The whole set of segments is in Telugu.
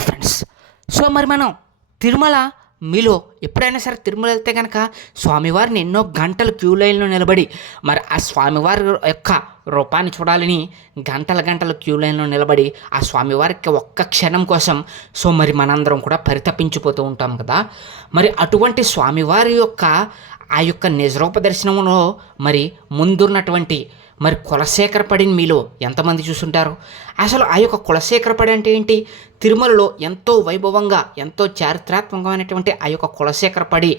Hi friends. సో మరి మనం తిరుమల మీలో ఎప్పుడైనా సరే తిరుమల వెళ్తే కనుక స్వామివారిని ఎన్నో గంటలు క్యూ లైన్లో నిలబడి మరి ఆ స్వామివారి యొక్క రూపాన్ని చూడాలని గంటల గంటలు క్యూ లైన్లో నిలబడి ఆ స్వామివారికి ఒక్క క్షణం కోసం మరి మనందరం కూడా పరితపించిపోతూ ఉంటాం కదా. మరి అటువంటి స్వామివారి యొక్క ఆ యొక్క నిజరూప దర్శనంలో మరి ముందున్నటువంటి మరి కులశేఖరపడిని మీలో ఎంతమంది చూసుంటారు? అసలు ఆ యొక్క కులశేఖరపడి అంటే ఏంటి? తిరుమలలో ఎంతో వైభవంగా ఎంతో చారిత్రాత్మకమైనటువంటి ఆ యొక్క కులశేఖరపడి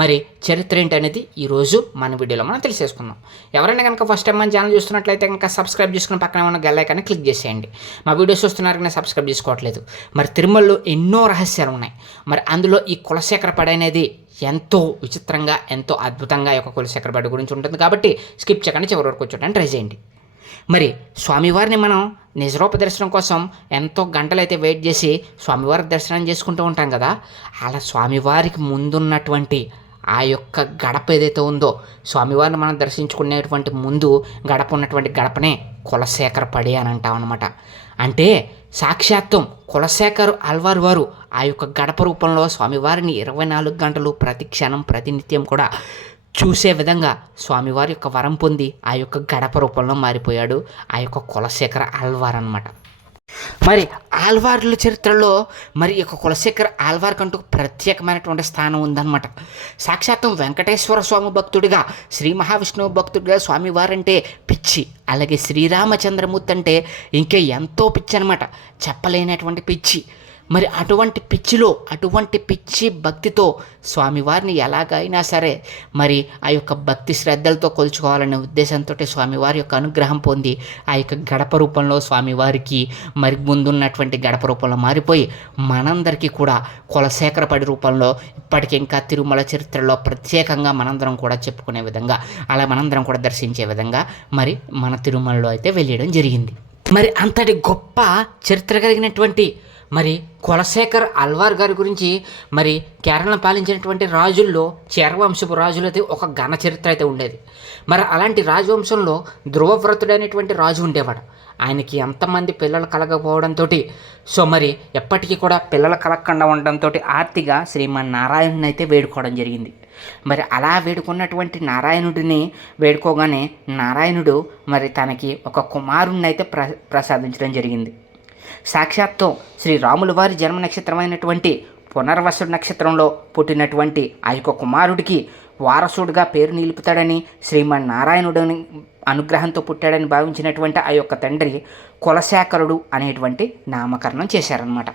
మరి చరిత్ర ఏంటి అనేది ఈరోజు మన వీడియోలో మనం తెలిసేసుకుందాం. ఎవరైనా కనుక ఫస్ట్ టైం మన ఛానల్ చూస్తున్నట్లయితే కనుక సబ్స్క్రైబ్ చేసుకుని పక్కన ఉన్న గెల్ ఐకాన్ని క్లిక్ చేసేయండి. మా వీడియోస్ చూస్తున్నారు కానీ సబ్స్క్రైబ్ చేసుకోవట్లేదు. మరి తిరుమలలో ఎన్నో రహస్యాలు ఉన్నాయి. మరి అందులో ఈ కులశేఖరపడి అనేది ఎంతో విచిత్రంగా ఎంతో అద్భుతంగా ఈ యొక్క కులశేఖరపడి గురించి ఉంటుంది కాబట్టి స్కిప్ చేయకుండా చివరి వరకు చూడడానికి ట్రై చేయండి. మరి స్వామివారిని మనం నిజరూప దర్శనం కోసం ఎంతో గంటలైతే వెయిట్ చేసి స్వామివారి దర్శనం చేసుకుంటూ ఉంటాం కదా. అలా స్వామివారికి ముందున్నటువంటి ఆ యొక్క గడప ఏదైతే ఉందో స్వామివారిని మనం దర్శించుకునేటువంటి ముందు గడప ఉన్నటువంటి గడపనే కులశేఖరపడి అని అంటాం అనమాట. అంటే సాక్షాత్తం కులశేఖర్ ఆళ్వార్ వారు ఆ యొక్క గడప రూపంలో స్వామివారిని 24 గంటలు ప్రతి క్షణం ప్రతినిత్యం కూడా చూసే విధంగా స్వామివారి యొక్క వరం పొంది ఆ యొక్క గడప రూపంలో మారిపోయాడు ఆ యొక్క కులశేఖర ఆళ్వార్ అనమాట. మరి ఆళ్వార్ల చరిత్రలో మరి ఈ యొక్క కులశేఖర ఆళ్వార్ కంటూ ప్రత్యేకమైనటువంటి స్థానం ఉందన్నమాట. సాక్షాత్తం వెంకటేశ్వర స్వామి భక్తుడిగా, శ్రీ మహావిష్ణువు భక్తుడిగా స్వామివారంటే పిచ్చి, అలాగే శ్రీరామచంద్రమూర్తి అంటే ఇంకే ఎంతో పిచ్చి అనమాట, చెప్పలేనటువంటి పిచ్చి. మరి అటువంటి పిచ్చి భక్తితో స్వామివారిని ఎలాగైనా సరే మరి ఆ యొక్క భక్తి శ్రద్ధలతో కొలుచుకోవాలనే ఉద్దేశంతో స్వామివారి యొక్క అనుగ్రహం పొంది ఆ యొక్క గడప రూపంలో స్వామివారికి మరి ముందున్నటువంటి గడప రూపంలో మారిపోయి మనందరికీ కూడా కులశేఖరపడి రూపంలో ఇప్పటికీ ఇంకా తిరుమల చరిత్రలో ప్రత్యేకంగా మనందరం కూడా చెప్పుకునే విధంగా, అలా మనందరం కూడా దర్శించే విధంగా మరి మన తిరుమలలో అయితే వెళ్ళడం జరిగింది. మరి అంతటి గొప్ప చరిత్ర కలిగినటువంటి మరి కులశేఖర్ ఆళ్వార్ గారి గురించి మరి కేరళను పాలించినటువంటి రాజుల్లో చేరవంశపు రాజులైతే ఒక ఘన చరిత్ర అయితే ఉండేది. మరి అలాంటి రాజవంశంలో ధ్రువవ్రతుడైనటువంటి రాజు ఉండేవాడు. ఆయనకి ఎంతమంది పిల్లలు కలగకపోవడంతో మరి ఎప్పటికీ కూడా పిల్లలు కలగకుండా ఉండడంతో ఆర్తిగా శ్రీమన్నారాయణుని అయితే వేడుకోవడం జరిగింది. మరి అలా వేడుకున్నటువంటి నారాయణుడిని వేడుకోగానే నారాయణుడు మరి తనకి ఒక కుమారుణ్ణి అయితే ప్రసాదించడం జరిగింది. సాక్షాత్తు శ్రీరాముల వారి జన్మ నక్షత్రమైనటువంటి పునర్వసు నక్షత్రంలో పుట్టినటువంటి ఆ యొక్క కుమారుడికి వారసుడిగా పేరు నిలుపుతాడని, శ్రీమన్నారాయణుడిని అనుగ్రహంతో పుట్టాడని భావించినటువంటి ఆ యొక్క తండ్రి కులశేఖరుడు అనేటువంటి నామకరణం చేశారనమాట.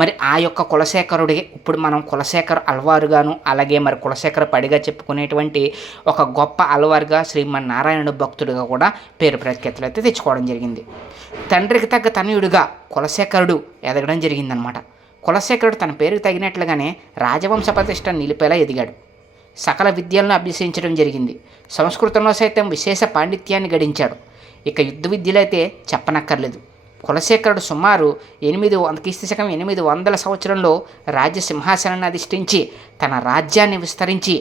మరి ఆ యొక్క కులశేఖరుడి ఇప్పుడు మనం కులశేఖర్ ఆళ్వారుగాను, అలాగే మరి కులశేఖర పడిగా చెప్పుకునేటువంటి ఒక గొప్ప ఆళ్వారుగా శ్రీమన్నారాయణుడు భక్తుడిగా కూడా పేరు ప్రఖ్యాతులు అయితే తెచ్చుకోవడం జరిగింది. తండ్రికి తగ్గ తనయుడిగా కులశేఖరుడు ఎదగడం జరిగిందనమాట. కులశేఖరుడు తన పేరుకు తగినట్లుగానే రాజవంశ ప్రతిష్ట నిలిపేలా ఎదిగాడు. సకల విద్యలను అభ్యసించడం జరిగింది. సంస్కృతంలో సైతం విశేష పాండిత్యాన్ని గడించాడు. ఇక యుద్ధ విద్యలు అయితే చెప్పనక్కర్లేదు. కులశేఖరుడు సుమారు 800 సంవత్సరంలో రాజ్య సింహాసనాన్ని అధిష్ఠించి తన రాజ్యాన్ని విస్తరించి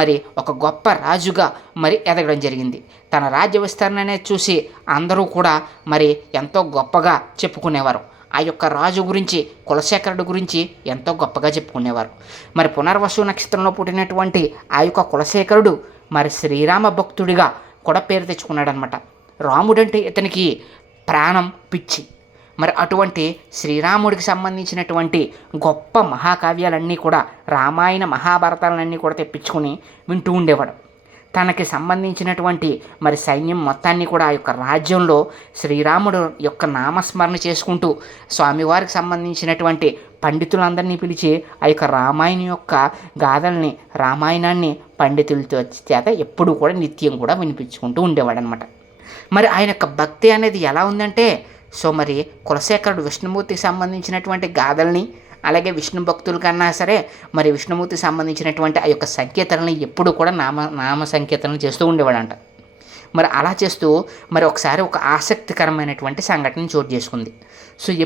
మరి ఒక గొప్ప రాజుగా మరి ఎదగడం జరిగింది. తన రాజ్య విస్తరణ అనేది చూసి అందరూ కూడా మరి ఎంతో గొప్పగా చెప్పుకునేవారు. ఆ యొక్క రాజు గురించి, కులశేఖరుడు గురించి ఎంతో గొప్పగా చెప్పుకునేవారు. మరి పునర్వసు నక్షత్రంలో పుట్టినటువంటి ఆ యొక్క కులశేఖరుడు మరి శ్రీరామ భక్తుడిగా కూడా పేరు తెచ్చుకున్నాడనమాట. రాముడంటే ఇతనికి ప్రాణం, పిచ్చి. మరి అటువంటి శ్రీరాముడికి సంబంధించినటువంటి గొప్ప మహాకావ్యాలన్నీ కూడా, రామాయణ మహాభారతాలన్నీ కూడా తెప్పించుకుని వింటూ ఉండేవాడు. తనకి సంబంధించినటువంటి మరి సైన్యం మొత్తాన్ని కూడా ఆ యొక్క రాజ్యంలో శ్రీరాముడు యొక్క నామస్మరణ చేసుకుంటూ స్వామివారికి సంబంధించినటువంటి పండితులందరినీ పిలిచి ఆ యొక్క రామాయణ యొక్క గాథల్ని, రామాయణాన్ని పండితులతో చేత ఎప్పుడు కూడా నిత్యం కూడా వినిపించుకుంటూ ఉండేవాడనమాట. మరి ఆయన యొక్క భక్తి అనేది ఎలా ఉందంటే మరి కులశేఖరుడు విష్ణుమూర్తికి సంబంధించినటువంటి గాథల్ని, అలాగే విష్ణు భక్తుల కన్నా సరే మరి విష్ణుమూర్తికి సంబంధించినటువంటి ఆ యొక్క సంకీర్తనని ఎప్పుడు కూడా నామ సంకీర్తనలు చేస్తూ ఉండేవాడంట. మరి అలా చేస్తూ మరి ఒకసారి ఒక ఆసక్తికరమైనటువంటి సంఘటన చోటు చేసుకుంది.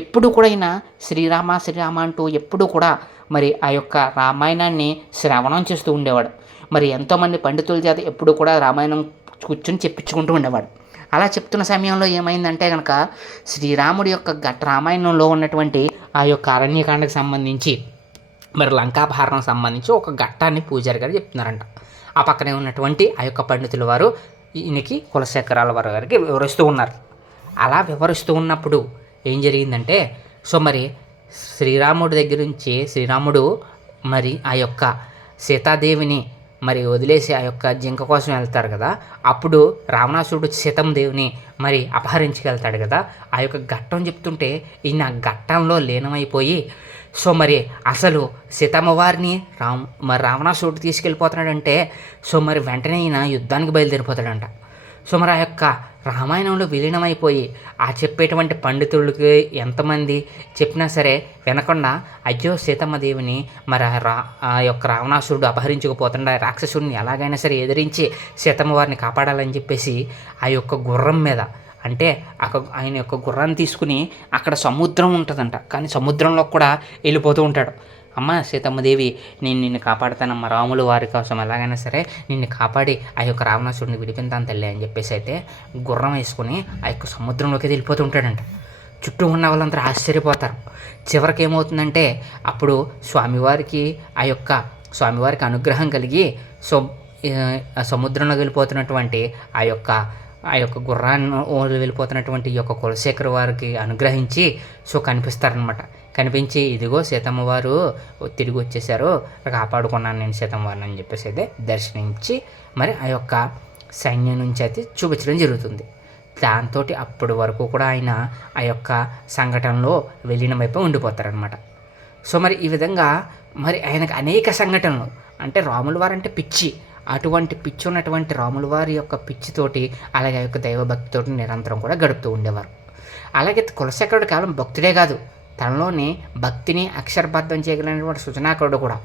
ఎప్పుడు కూడా ఆయన శ్రీరామ అంటూ ఎప్పుడు కూడా మరి ఆ యొక్క రామాయణాన్ని శ్రవణం చేస్తూ ఉండేవాడు. మరి ఎంతోమంది పండితుల చేత ఎప్పుడు కూడా రామాయణం కూర్చొని చెప్పించుకుంటూ ఉండేవాడు. అలా చెప్తున్న సమయంలో ఏమైందంటే కనుక శ్రీరాముడి యొక్క రామాయణంలో ఉన్నటువంటి ఆ యొక్క అరణ్యకాండకు సంబంధించి మరి లంకాపహరణం సంబంధించి ఒక ఘట్టాన్ని పూజారి గారు చెప్తున్నారంట. ఆ పక్కనే ఉన్నటువంటి ఆ యొక్క పండితుల వారు ఈయనకి కులశేఖరాల వారి గారికి వివరిస్తూ ఉన్నారు. అలా వివరిస్తూ ఉన్నప్పుడు ఏం జరిగిందంటే మరి శ్రీరాముడి దగ్గర నుంచి శ్రీరాముడు మరి ఆ యొక్క సీతాదేవిని మరి వదిలేసి ఆ యొక్క జింక కోసం వెళ్తారు కదా, అప్పుడు రావణాసురుడు సీతమ్మదేవిని మరి అపహరించుకెళ్తాడు కదా. ఆ యొక్క ఘట్టం చెప్తుంటే ఈయన ఘట్టంలో లీనమైపోయి మరి అసలు సీతమ్మ వారిని మరి రావణాసురుడు తీసుకెళ్ళిపోతున్నాడంటే మరి వెంటనే ఈయన యుద్ధానికి బయలుదేరిపోతాడంట. మరి ఆ యొక్క రామాయణంలో విలీనమైపోయి ఆ చెప్పేటువంటి పండితులకి ఎంతమంది చెప్పినా సరే వినకుండా అయ్యో సీతమ్మదేవిని మరి ఆ యొక్క రావణాసురుడు అపహరించుకుపోతుండ రాక్షసుడిని ఎలాగైనా సరే ఎదిరించి సీతమ్మ వారిని కాపాడాలని చెప్పేసి ఆ యొక్క గుర్రం మీద అంటే ఆయన యొక్క గుర్రాన్ని తీసుకుని అక్కడ సముద్రం ఉంటుందంట, కానీ సముద్రంలో కూడా వెళ్ళిపోతూ ఉంటాడు. అమ్మ సీతమ్మదేవి నేను నిన్ను కాపాడుతానమ్మ, రాములు వారి కోసం ఎలాగైనా సరే నిన్ను కాపాడి ఆ యొక్క రావణాసుడిని విడిపింతాను తల్లి అని చెప్పేసి అయితే గుర్రం వేసుకుని ఆ యొక్క సముద్రంలోకి వెళ్ళిపోతూ ఉంటాడంట. చుట్టూ ఉన్న వాళ్ళందరూ ఆశ్చర్యపోతారు. చివరికి ఏమవుతుందంటే అప్పుడు స్వామివారికి అనుగ్రహం కలిగి సముద్రంలోకి వెళ్ళిపోతున్నటువంటి ఆ యొక్క గుర్రాన్ని వెళ్ళిపోతున్నటువంటి ఈ యొక్క కులశేఖర్ వారికి అనుగ్రహించి కనిపిస్తారనమాట. కనిపించి ఇదిగో సీతమ్మ వారు తిరిగి వచ్చేసారు, కాపాడుకున్నాను నేను సీతమ్మ వారిని అని చెప్పేసి అయితే దర్శనించి మరి ఆ యొక్క సైన్యం నుంచి అయితే చూపించడం జరుగుతుంది. దాంతో అప్పటి వరకు కూడా ఆయన ఆ యొక్క సంఘటనలో విలీనమైపోయి ఉండిపోతారనమాట. మరి ఈ విధంగా మరి ఆయనకు అనేక సంఘటనలు అంటే రాముల వారంటే పిచ్చి, అటువంటి పిచ్చి ఉన్నటువంటి రాముల వారి యొక్క పిచ్చితోటి అలాగే ఆ యొక్క దైవభక్తితోటి నిరంతరం కూడా గడుపుతూ ఉండేవారు. అలాగే కులశేఖరుడు కేవలం భక్తుడే కాదు, తనలోని భక్తిని అక్షరబద్ధం చేయగలిగినటువంటి సృజనాకరుడు కూడా.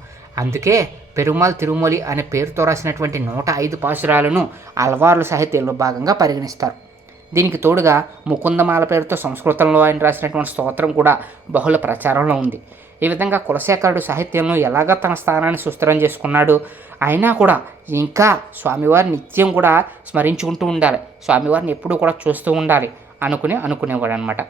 అందుకే పెరుమాళ్ తిరుమలి అనే పేరుతో రాసినటువంటి 105 పాసురాలను అల్వార్ల సాహిత్యంలో భాగంగా పరిగణిస్తారు. దీనికి తోడుగా ముకుందమాల పేరుతో సంస్కృతంలో ఆయన రాసినటువంటి స్తోత్రం కూడా బహుళ ప్రచారంలో ఉంది. ఈ విధంగా కులశేఖరుడు సాహిత్యంలో ఎలాగ తన స్థానాన్ని సుస్థిరం చేసుకున్నాడు. అయినా కూడా ఇంకా స్వామివారిని నిత్యం కూడా స్మరించుకుంటూ ఉండాలి, స్వామివారిని ఎప్పుడూ కూడా చూస్తూ ఉండాలి అనుకునేవాడు అనమాట.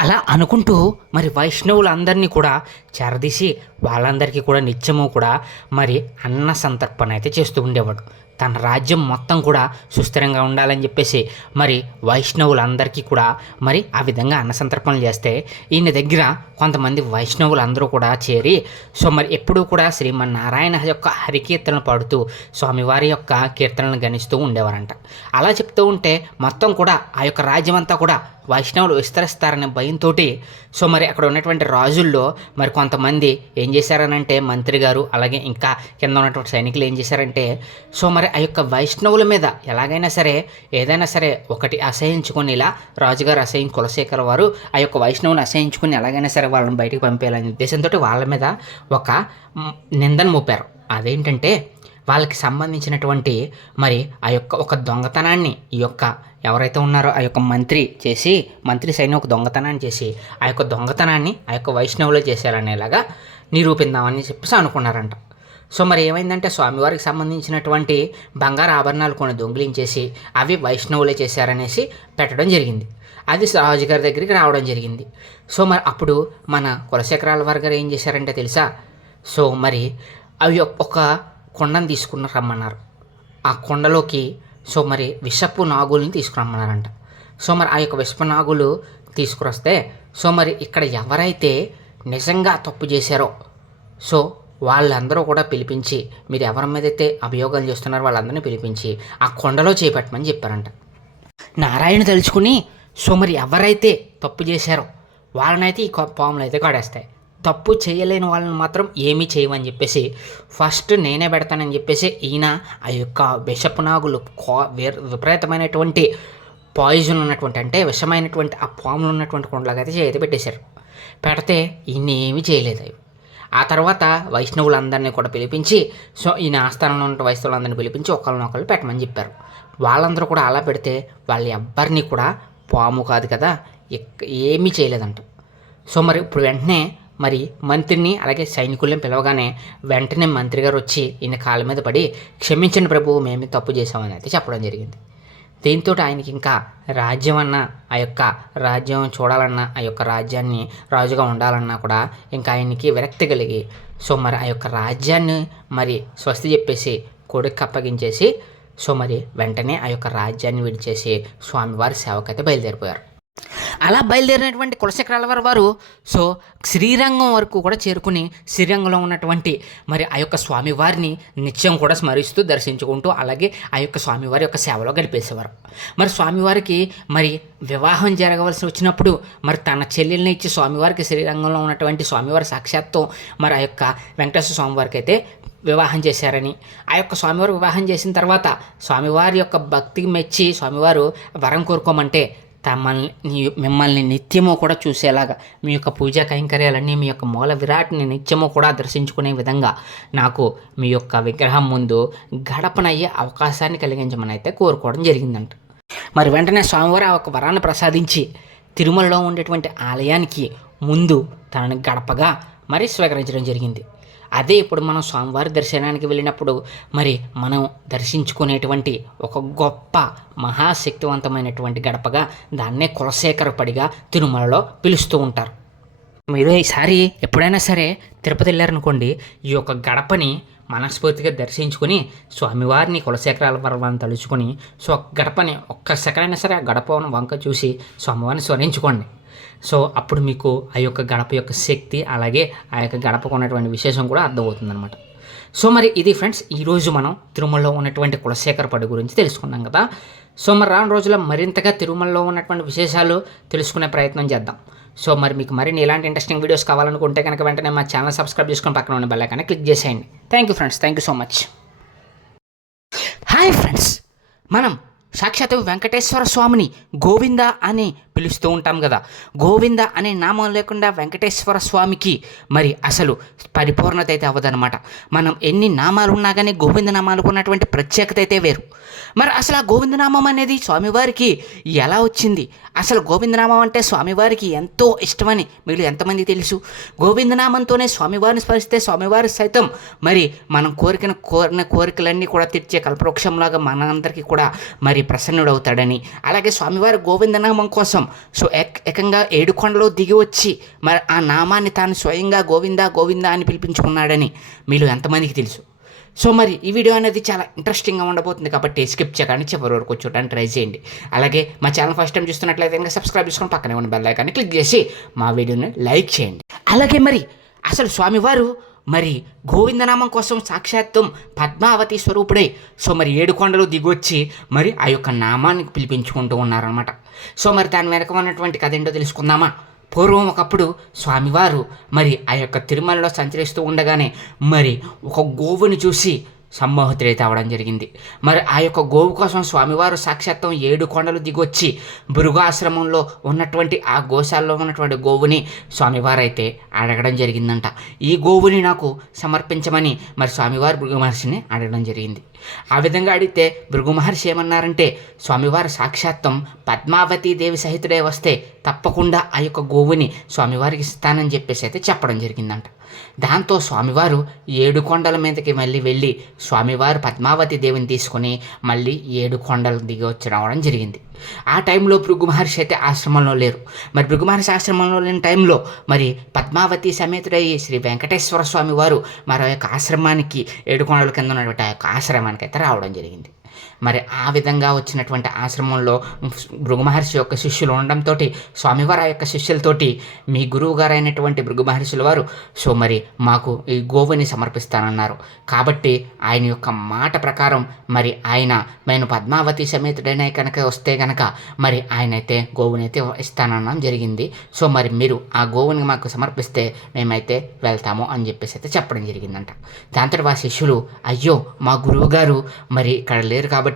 అలా అనుకుంటూ మరి వైష్ణవులందరినీ కూడా చేరదీసి వాళ్ళందరికీ కూడా నిత్యము కూడా మరి అన్న సంతర్పణ అయితే చేస్తూ ఉండేవాడు. తన రాజ్యం మొత్తం కూడా సుస్థిరంగా ఉండాలని చెప్పేసి మరి వైష్ణవులందరికీ కూడా మరి ఆ విధంగా అన్న సంతర్పణలు చేస్తే ఈయన దగ్గర కొంతమంది వైష్ణవులందరూ కూడా చేరి మరి ఎప్పుడూ కూడా శ్రీమన్నారాయణ యొక్క హరికీర్తనలు పాడుతూ స్వామివారి యొక్క కీర్తనలను గణిస్తూ ఉండేవారంట. అలా చెప్తూ ఉంటే మొత్తం కూడా ఆ యొక్క రాజ్యం అంతా కూడా వైష్ణవులు విస్తరిస్తారనే భయంతో మరి అక్కడ ఉన్నటువంటి రాజుల్లో మరి కొంతమంది ఏం చేశారనంటే మంత్రి గారు అలాగే ఇంకా కింద ఉన్నటువంటి సైనికులు ఏం చేశారంటే మరి ఆ యొక్క వైష్ణవుల మీద ఎలాగైనా సరే ఏదైనా సరే ఒకటి అసహించుకొని ఇలా రాజుగారు కులశేఖర వారు ఆ యొక్క వైష్ణవుని అసహించుకొని ఎలాగైనా సరే వాళ్ళని బయటికి పంపేయాలనే ఉద్దేశంతో వాళ్ళ మీద ఒక నిందను మోపారు. అదేంటంటే వాళ్ళకి సంబంధించినటువంటి మరి ఆ యొక్క ఒక దొంగతనాన్ని ఈ యొక్క ఎవరైతే ఉన్నారో ఆ యొక్క మంత్రి సైన్యం ఒక దొంగతనాన్ని చేసి ఆ యొక్క దొంగతనాన్ని ఆ యొక్క వైష్ణవులు చేశారనేలాగా నిరూపిద్దామని చెప్పేసి అనుకున్నారంట. మరి ఏమైందంటే స్వామివారికి సంబంధించినటువంటి బంగారు ఆభరణాలు కొన్ని దొంగిలించేసి అవి వైష్ణవులే చేశారనేసి పెట్టడం జరిగింది. అది రాజుగారి దగ్గరికి రావడం జరిగింది. మరి అప్పుడు మన కులశేఖరాల వారి గారు ఏం చేశారంటే తెలుసా, మరి అవి ఒక కొండను తీసుకుని రమ్మన్నారు. ఆ కొండలోకి మరి విషపు నాగుల్ని తీసుకురమ్మన్నారంట. మరి ఆ యొక్క విషపు నాగులు తీసుకురొస్తే మరి ఇక్కడ ఎవరైతే నిజంగా తప్పు చేశారో వాళ్ళందరూ కూడా పిలిపించి మీరు ఎవరి మీద అయితే అభియోగాలు చేస్తున్నారో వాళ్ళందరినీ పిలిపించి ఆ కొండలో చేపట్టమని చెప్పారంట. నారాయణ తలుచుకుని మరి ఎవరైతే తప్పు చేశారో వాళ్ళనైతే ఈ పాములు అయితే కాడేస్తాయి, తప్పు చేయలేని వాళ్ళని మాత్రం ఏమీ చేయమని చెప్పేసి ఫస్ట్ నేనే పెడతానని చెప్పేసి ఈయన ఆ యొక్క విషపు నాగులు విపరీతమైనటువంటి పాయిజన్ ఉన్నటువంటి అంటే విషమైనటువంటి ఆ పాములు ఉన్నటువంటి కొండలాగైతే చేతి పెట్టేశారు. పెడితే ఈయన ఏమీ చేయలేదు. ఆ తర్వాత వైష్ణవులందరినీ కూడా పిలిపించి ఈయన ఆస్థానంలో ఉన్న వైష్ణవులందరినీ పిలిపించి ఒకళ్ళనొకళ్ళు పెట్టమని చెప్పారు. వాళ్ళందరూ కూడా అలా పెడితే వాళ్ళు ఎవ్వరినీ కూడా పాము కాదు కదా ఏమీ చేయలేదంట. మరి ఇప్పుడు వెంటనే మరి మంత్రిని అలాగే సైనికుల్ని పిలవగానే వెంటనే మంత్రి గారు వచ్చి ఈయన కాళ్ళ మీద పడి క్షమించండి ప్రభు, మేమే తప్పు చేసామని అయితే చెప్పడం జరిగింది. దీంతో ఆయనకి ఇంకా రాజ్యం అన్న ఆ యొక్క రాజ్యం చూడాలన్నా ఆ యొక్క రాజ్యాన్ని రాజుగా ఉండాలన్నా కూడా ఇంకా ఆయనకి విరక్తి కలిగి సో మరి ఆ యొక్క రాజ్యాన్ని మరి స్వస్తి చెప్పేసి కొడుకు అప్పగించేసి సో మరి వెంటనే ఆ యొక్క రాజ్యాన్ని విడిచేసి స్వామివారి సేవకైతే బయలుదేరిపోయారు. అలా బయలుదేరినటువంటి కులశేఖర వారు సో శ్రీరంగం వరకు కూడా చేరుకుని శ్రీరంగంలో ఉన్నటువంటి మరి ఆ యొక్క స్వామివారిని నిత్యం కూడా స్మరిస్తూ దర్శించుకుంటూ అలాగే ఆ యొక్క స్వామివారి యొక్క సేవలో గడిపేసేవారు. మరి స్వామివారికి మరి వివాహం జరగవలసి వచ్చినప్పుడు మరి తన చెల్లెల్ని ఇచ్చి స్వామివారికి శ్రీరంగంలో ఉన్నటువంటి స్వామివారి సాక్షాత్తం మరి ఆ యొక్క వెంకటేశ్వర స్వామివారికి అయితే వివాహం చేశారని, ఆ యొక్క స్వామివారు వివాహం చేసిన తర్వాత స్వామివారి యొక్క భక్తికి మెచ్చి స్వామివారు వరం కోరుకోమంటే మిమ్మల్ని నిత్యము కూడా చూసేలాగా మీ యొక్క పూజా కైంకర్యాలన్నీ మీ యొక్క మూల విరాట్ని నిత్యము కూడా దర్శించుకునే విధంగా నాకు మీ యొక్క విగ్రహం ముందు గడపనయ్యే అవకాశాన్ని కలిగించమని అయితే కోరుకోవడం జరిగిందంట. మరి వెంటనే స్వామివారు ఆ ఒక వరాన్ని ప్రసాదించి తిరుమలలో ఉండేటువంటి ఆలయానికి ముందు తనని గడపగా మరి స్వీకరించడం జరిగింది. అదే ఇప్పుడు మనం స్వామివారి దర్శనానికి వెళ్ళినప్పుడు మరి మనం దర్శించుకునేటువంటి ఒక గొప్ప మహాశక్తివంతమైనటువంటి గడపగా దాన్నే కులశేఖర పడిగా తిరుమలలో పిలుస్తూ ఉంటారు. మీరు ఈసారి ఎప్పుడైనా సరే తిరుపతి వెళ్ళారనుకోండి, ఈ యొక్క గడపని మనస్ఫూర్తిగా దర్శించుకొని స్వామివారిని కులశేఖరాల పర్వాన్ని తలుచుకొని సో గడపని ఒక్క సెకండ్ అయినా సరే ఆ గడప వంక చూసి స్వామివారిని స్మరించుకోండి. సో అప్పుడు మీకు ఆ యొక్క గడప యొక్క శక్తి అలాగే ఆ యొక్క గడపకు ఉన్నటువంటి విశేషం కూడా అర్థమవుతుంది అనమాట. సో మరి ఇది ఫ్రెండ్స్, ఈరోజు మనం తిరుమలలో ఉన్నటువంటి కులశేఖర పడి గురించి తెలుసుకున్నాం కదా. సో మరి రాను రోజుల్లో మరింతగా తిరుమలలో ఉన్నటువంటి విశేషాలు తెలుసుకునే ప్రయత్నం చేద్దాం. సో మరి మీకు మరిన్ని ఇలాంటి ఇంట్రెస్టింగ్ వీడియోస్ కావాలనుకుంటే కనుక వెంటనే మా ఛానల్ సబ్స్క్రైబ్ చేసుకొని పక్కన ఉన్న బెల్ ఐకాన్ని క్లిక్ చేసేయండి. Thank you friends, thank you so much. Hi friends, మనం సాక్షాత్ వెంకటేశ్వర స్వామిని గోవింద అని పిలుస్తూ ఉంటాం కదా. గోవింద అనే నామం లేకుండా వెంకటేశ్వర స్వామికి మరి అసలు పరిపూర్ణత అయితే అవ్వదనమాట. మనం ఎన్ని నామాలు ఉన్నా కానీ గోవింద నామాలకు ఉన్నటువంటి ప్రత్యేకత అయితే వేరు. మరి అసలు ఆ గోవిందనామం అనేది స్వామివారికి ఎలా వచ్చింది, అసలు గోవిందనామం అంటే స్వామివారికి ఎంతో ఇష్టమని మీరు ఎంతమంది తెలుసు? గోవిందనామంతోనే స్వామివారిని స్మరిస్తే స్వామివారి సైతం మరి మనం కోరిన కోరికలన్నీ కూడా తీర్చే కల్పవృక్షంలాగా మనందరికీ కూడా మరి ప్రసన్నుడవుతాడని, అలాగే స్వామివారి గోవిందనామం కోసం సో ఏకంగా 7 కొండలు దిగి వచ్చి మరి ఆ నామాన్ని తాను స్వయంగా గోవిందా గోవిందా అని పిలిపించుకున్నాడని మీరు ఎంతమందికి తెలుసు? సో మరి ఈ వీడియో అనేది చాలా ఇంట్రెస్టింగ్గా ఉండబోతుంది కాబట్టి స్కిప్ చేయగానే చివరి వరకు చూడడానికి ట్రై చేయండి. అలాగే మా ఛానల్ ఫస్ట్ టైం చూస్తున్నట్లయితే కనుక సబ్స్క్రైబ్ చేసుకొని పక్కనే ఉన్న బెల్ ఐకాన్ని క్లిక్ చేసి మా వీడియోని లైక్ చేయండి. అలాగే మరి అసలు స్వామివారు మరి గోవిందనామం కోసం సాక్షాత్తం పద్మావతి స్వరూపుడై సో మరి 7 కొండలు దిగొచ్చి మరి ఆ యొక్క నామాన్ని పిలిపించుకుంటూ ఉన్నారనమాట. సో మరి దాని వెనక ఉన్నటువంటి కథ ఏంటో తెలుసుకుందామా? పూర్వం ఒకప్పుడు స్వామివారు మరి ఆ యొక్క తిరుమలలో సంచరిస్తూ ఉండగానే మరి ఒక గోవుని చూసి సమ్మోహితుడైతే అవడం జరిగింది. మరి ఆ యొక్క గోవు కోసం స్వామివారు సాక్షాత్తం 7 కొండలు దిగొచ్చి భృగాశ్రమంలో ఉన్నటువంటి ఆ గోశాలలో ఉన్నటువంటి గోవుని స్వామివారు అయితే అడగడం జరిగిందంట. ఈ గోవుని నాకు సమర్పించమని మరి స్వామివారు భృగు మహర్షిని అడగడం జరిగింది. ఆ విధంగా అడిగితే భృగు మహర్షి ఏమన్నారంటే, స్వామివారు సాక్షాత్తం పద్మావతి దేవి సహితుడే వస్తే తప్పకుండా ఆ యొక్క గోవుని స్వామివారికి ఇస్తానని చెప్పేసి అయితే చెప్పడం జరిగిందంట. దాంతో స్వామివారు 7 కొండల మీదకి మళ్ళీ వెళ్ళి స్వామివారు పద్మావతి దేవిని తీసుకొని మళ్ళీ 7 కొండలు దిగి వచ్చి రావడం జరిగింది. ఆ టైంలో భృగు మహర్షి అయితే ఆశ్రమంలో లేరు. మరి భృగు మహర్షి ఆశ్రమంలో లేని టైంలో మరి పద్మావతి సమేతుడయ్యి శ్రీ వెంకటేశ్వర స్వామి వారు మరో యొక్క ఆశ్రమానికి 7 కొండల కింద ఉన్నటువంటి ఆ యొక్క ఆశ్రమానికి అయితే రావడం జరిగింది. మరి ఆ విధంగా వచ్చినటువంటి ఆశ్రమంలో భృగు మహర్షి యొక్క శిష్యులు ఉండడంతో స్వామివారు ఆ యొక్క శిష్యులతోటి మీ గురువు గారు అయినటువంటి భృగు మహర్షుల వారు సో మరి మాకు ఈ గోవుని సమర్పిస్తానన్నారు. కాబట్టి ఆయన యొక్క మాట ప్రకారం మరి ఆయన నేను పద్మావతి సమేతుడైనా కనుక వస్తే కనుక మరి ఆయన అయితే గోవుని అయితే ఇస్తానడం జరిగింది. సో మరి మీరు ఆ గోవుని మాకు సమర్పిస్తే మేమైతే వెళ్తాము అని చెప్పేసి అయితే చెప్పడం జరిగిందంట. దాంతో ఆ శిష్యులు అయ్యో మా గురువు గారు మరి ఇక్కడ లేరు కాబట్టి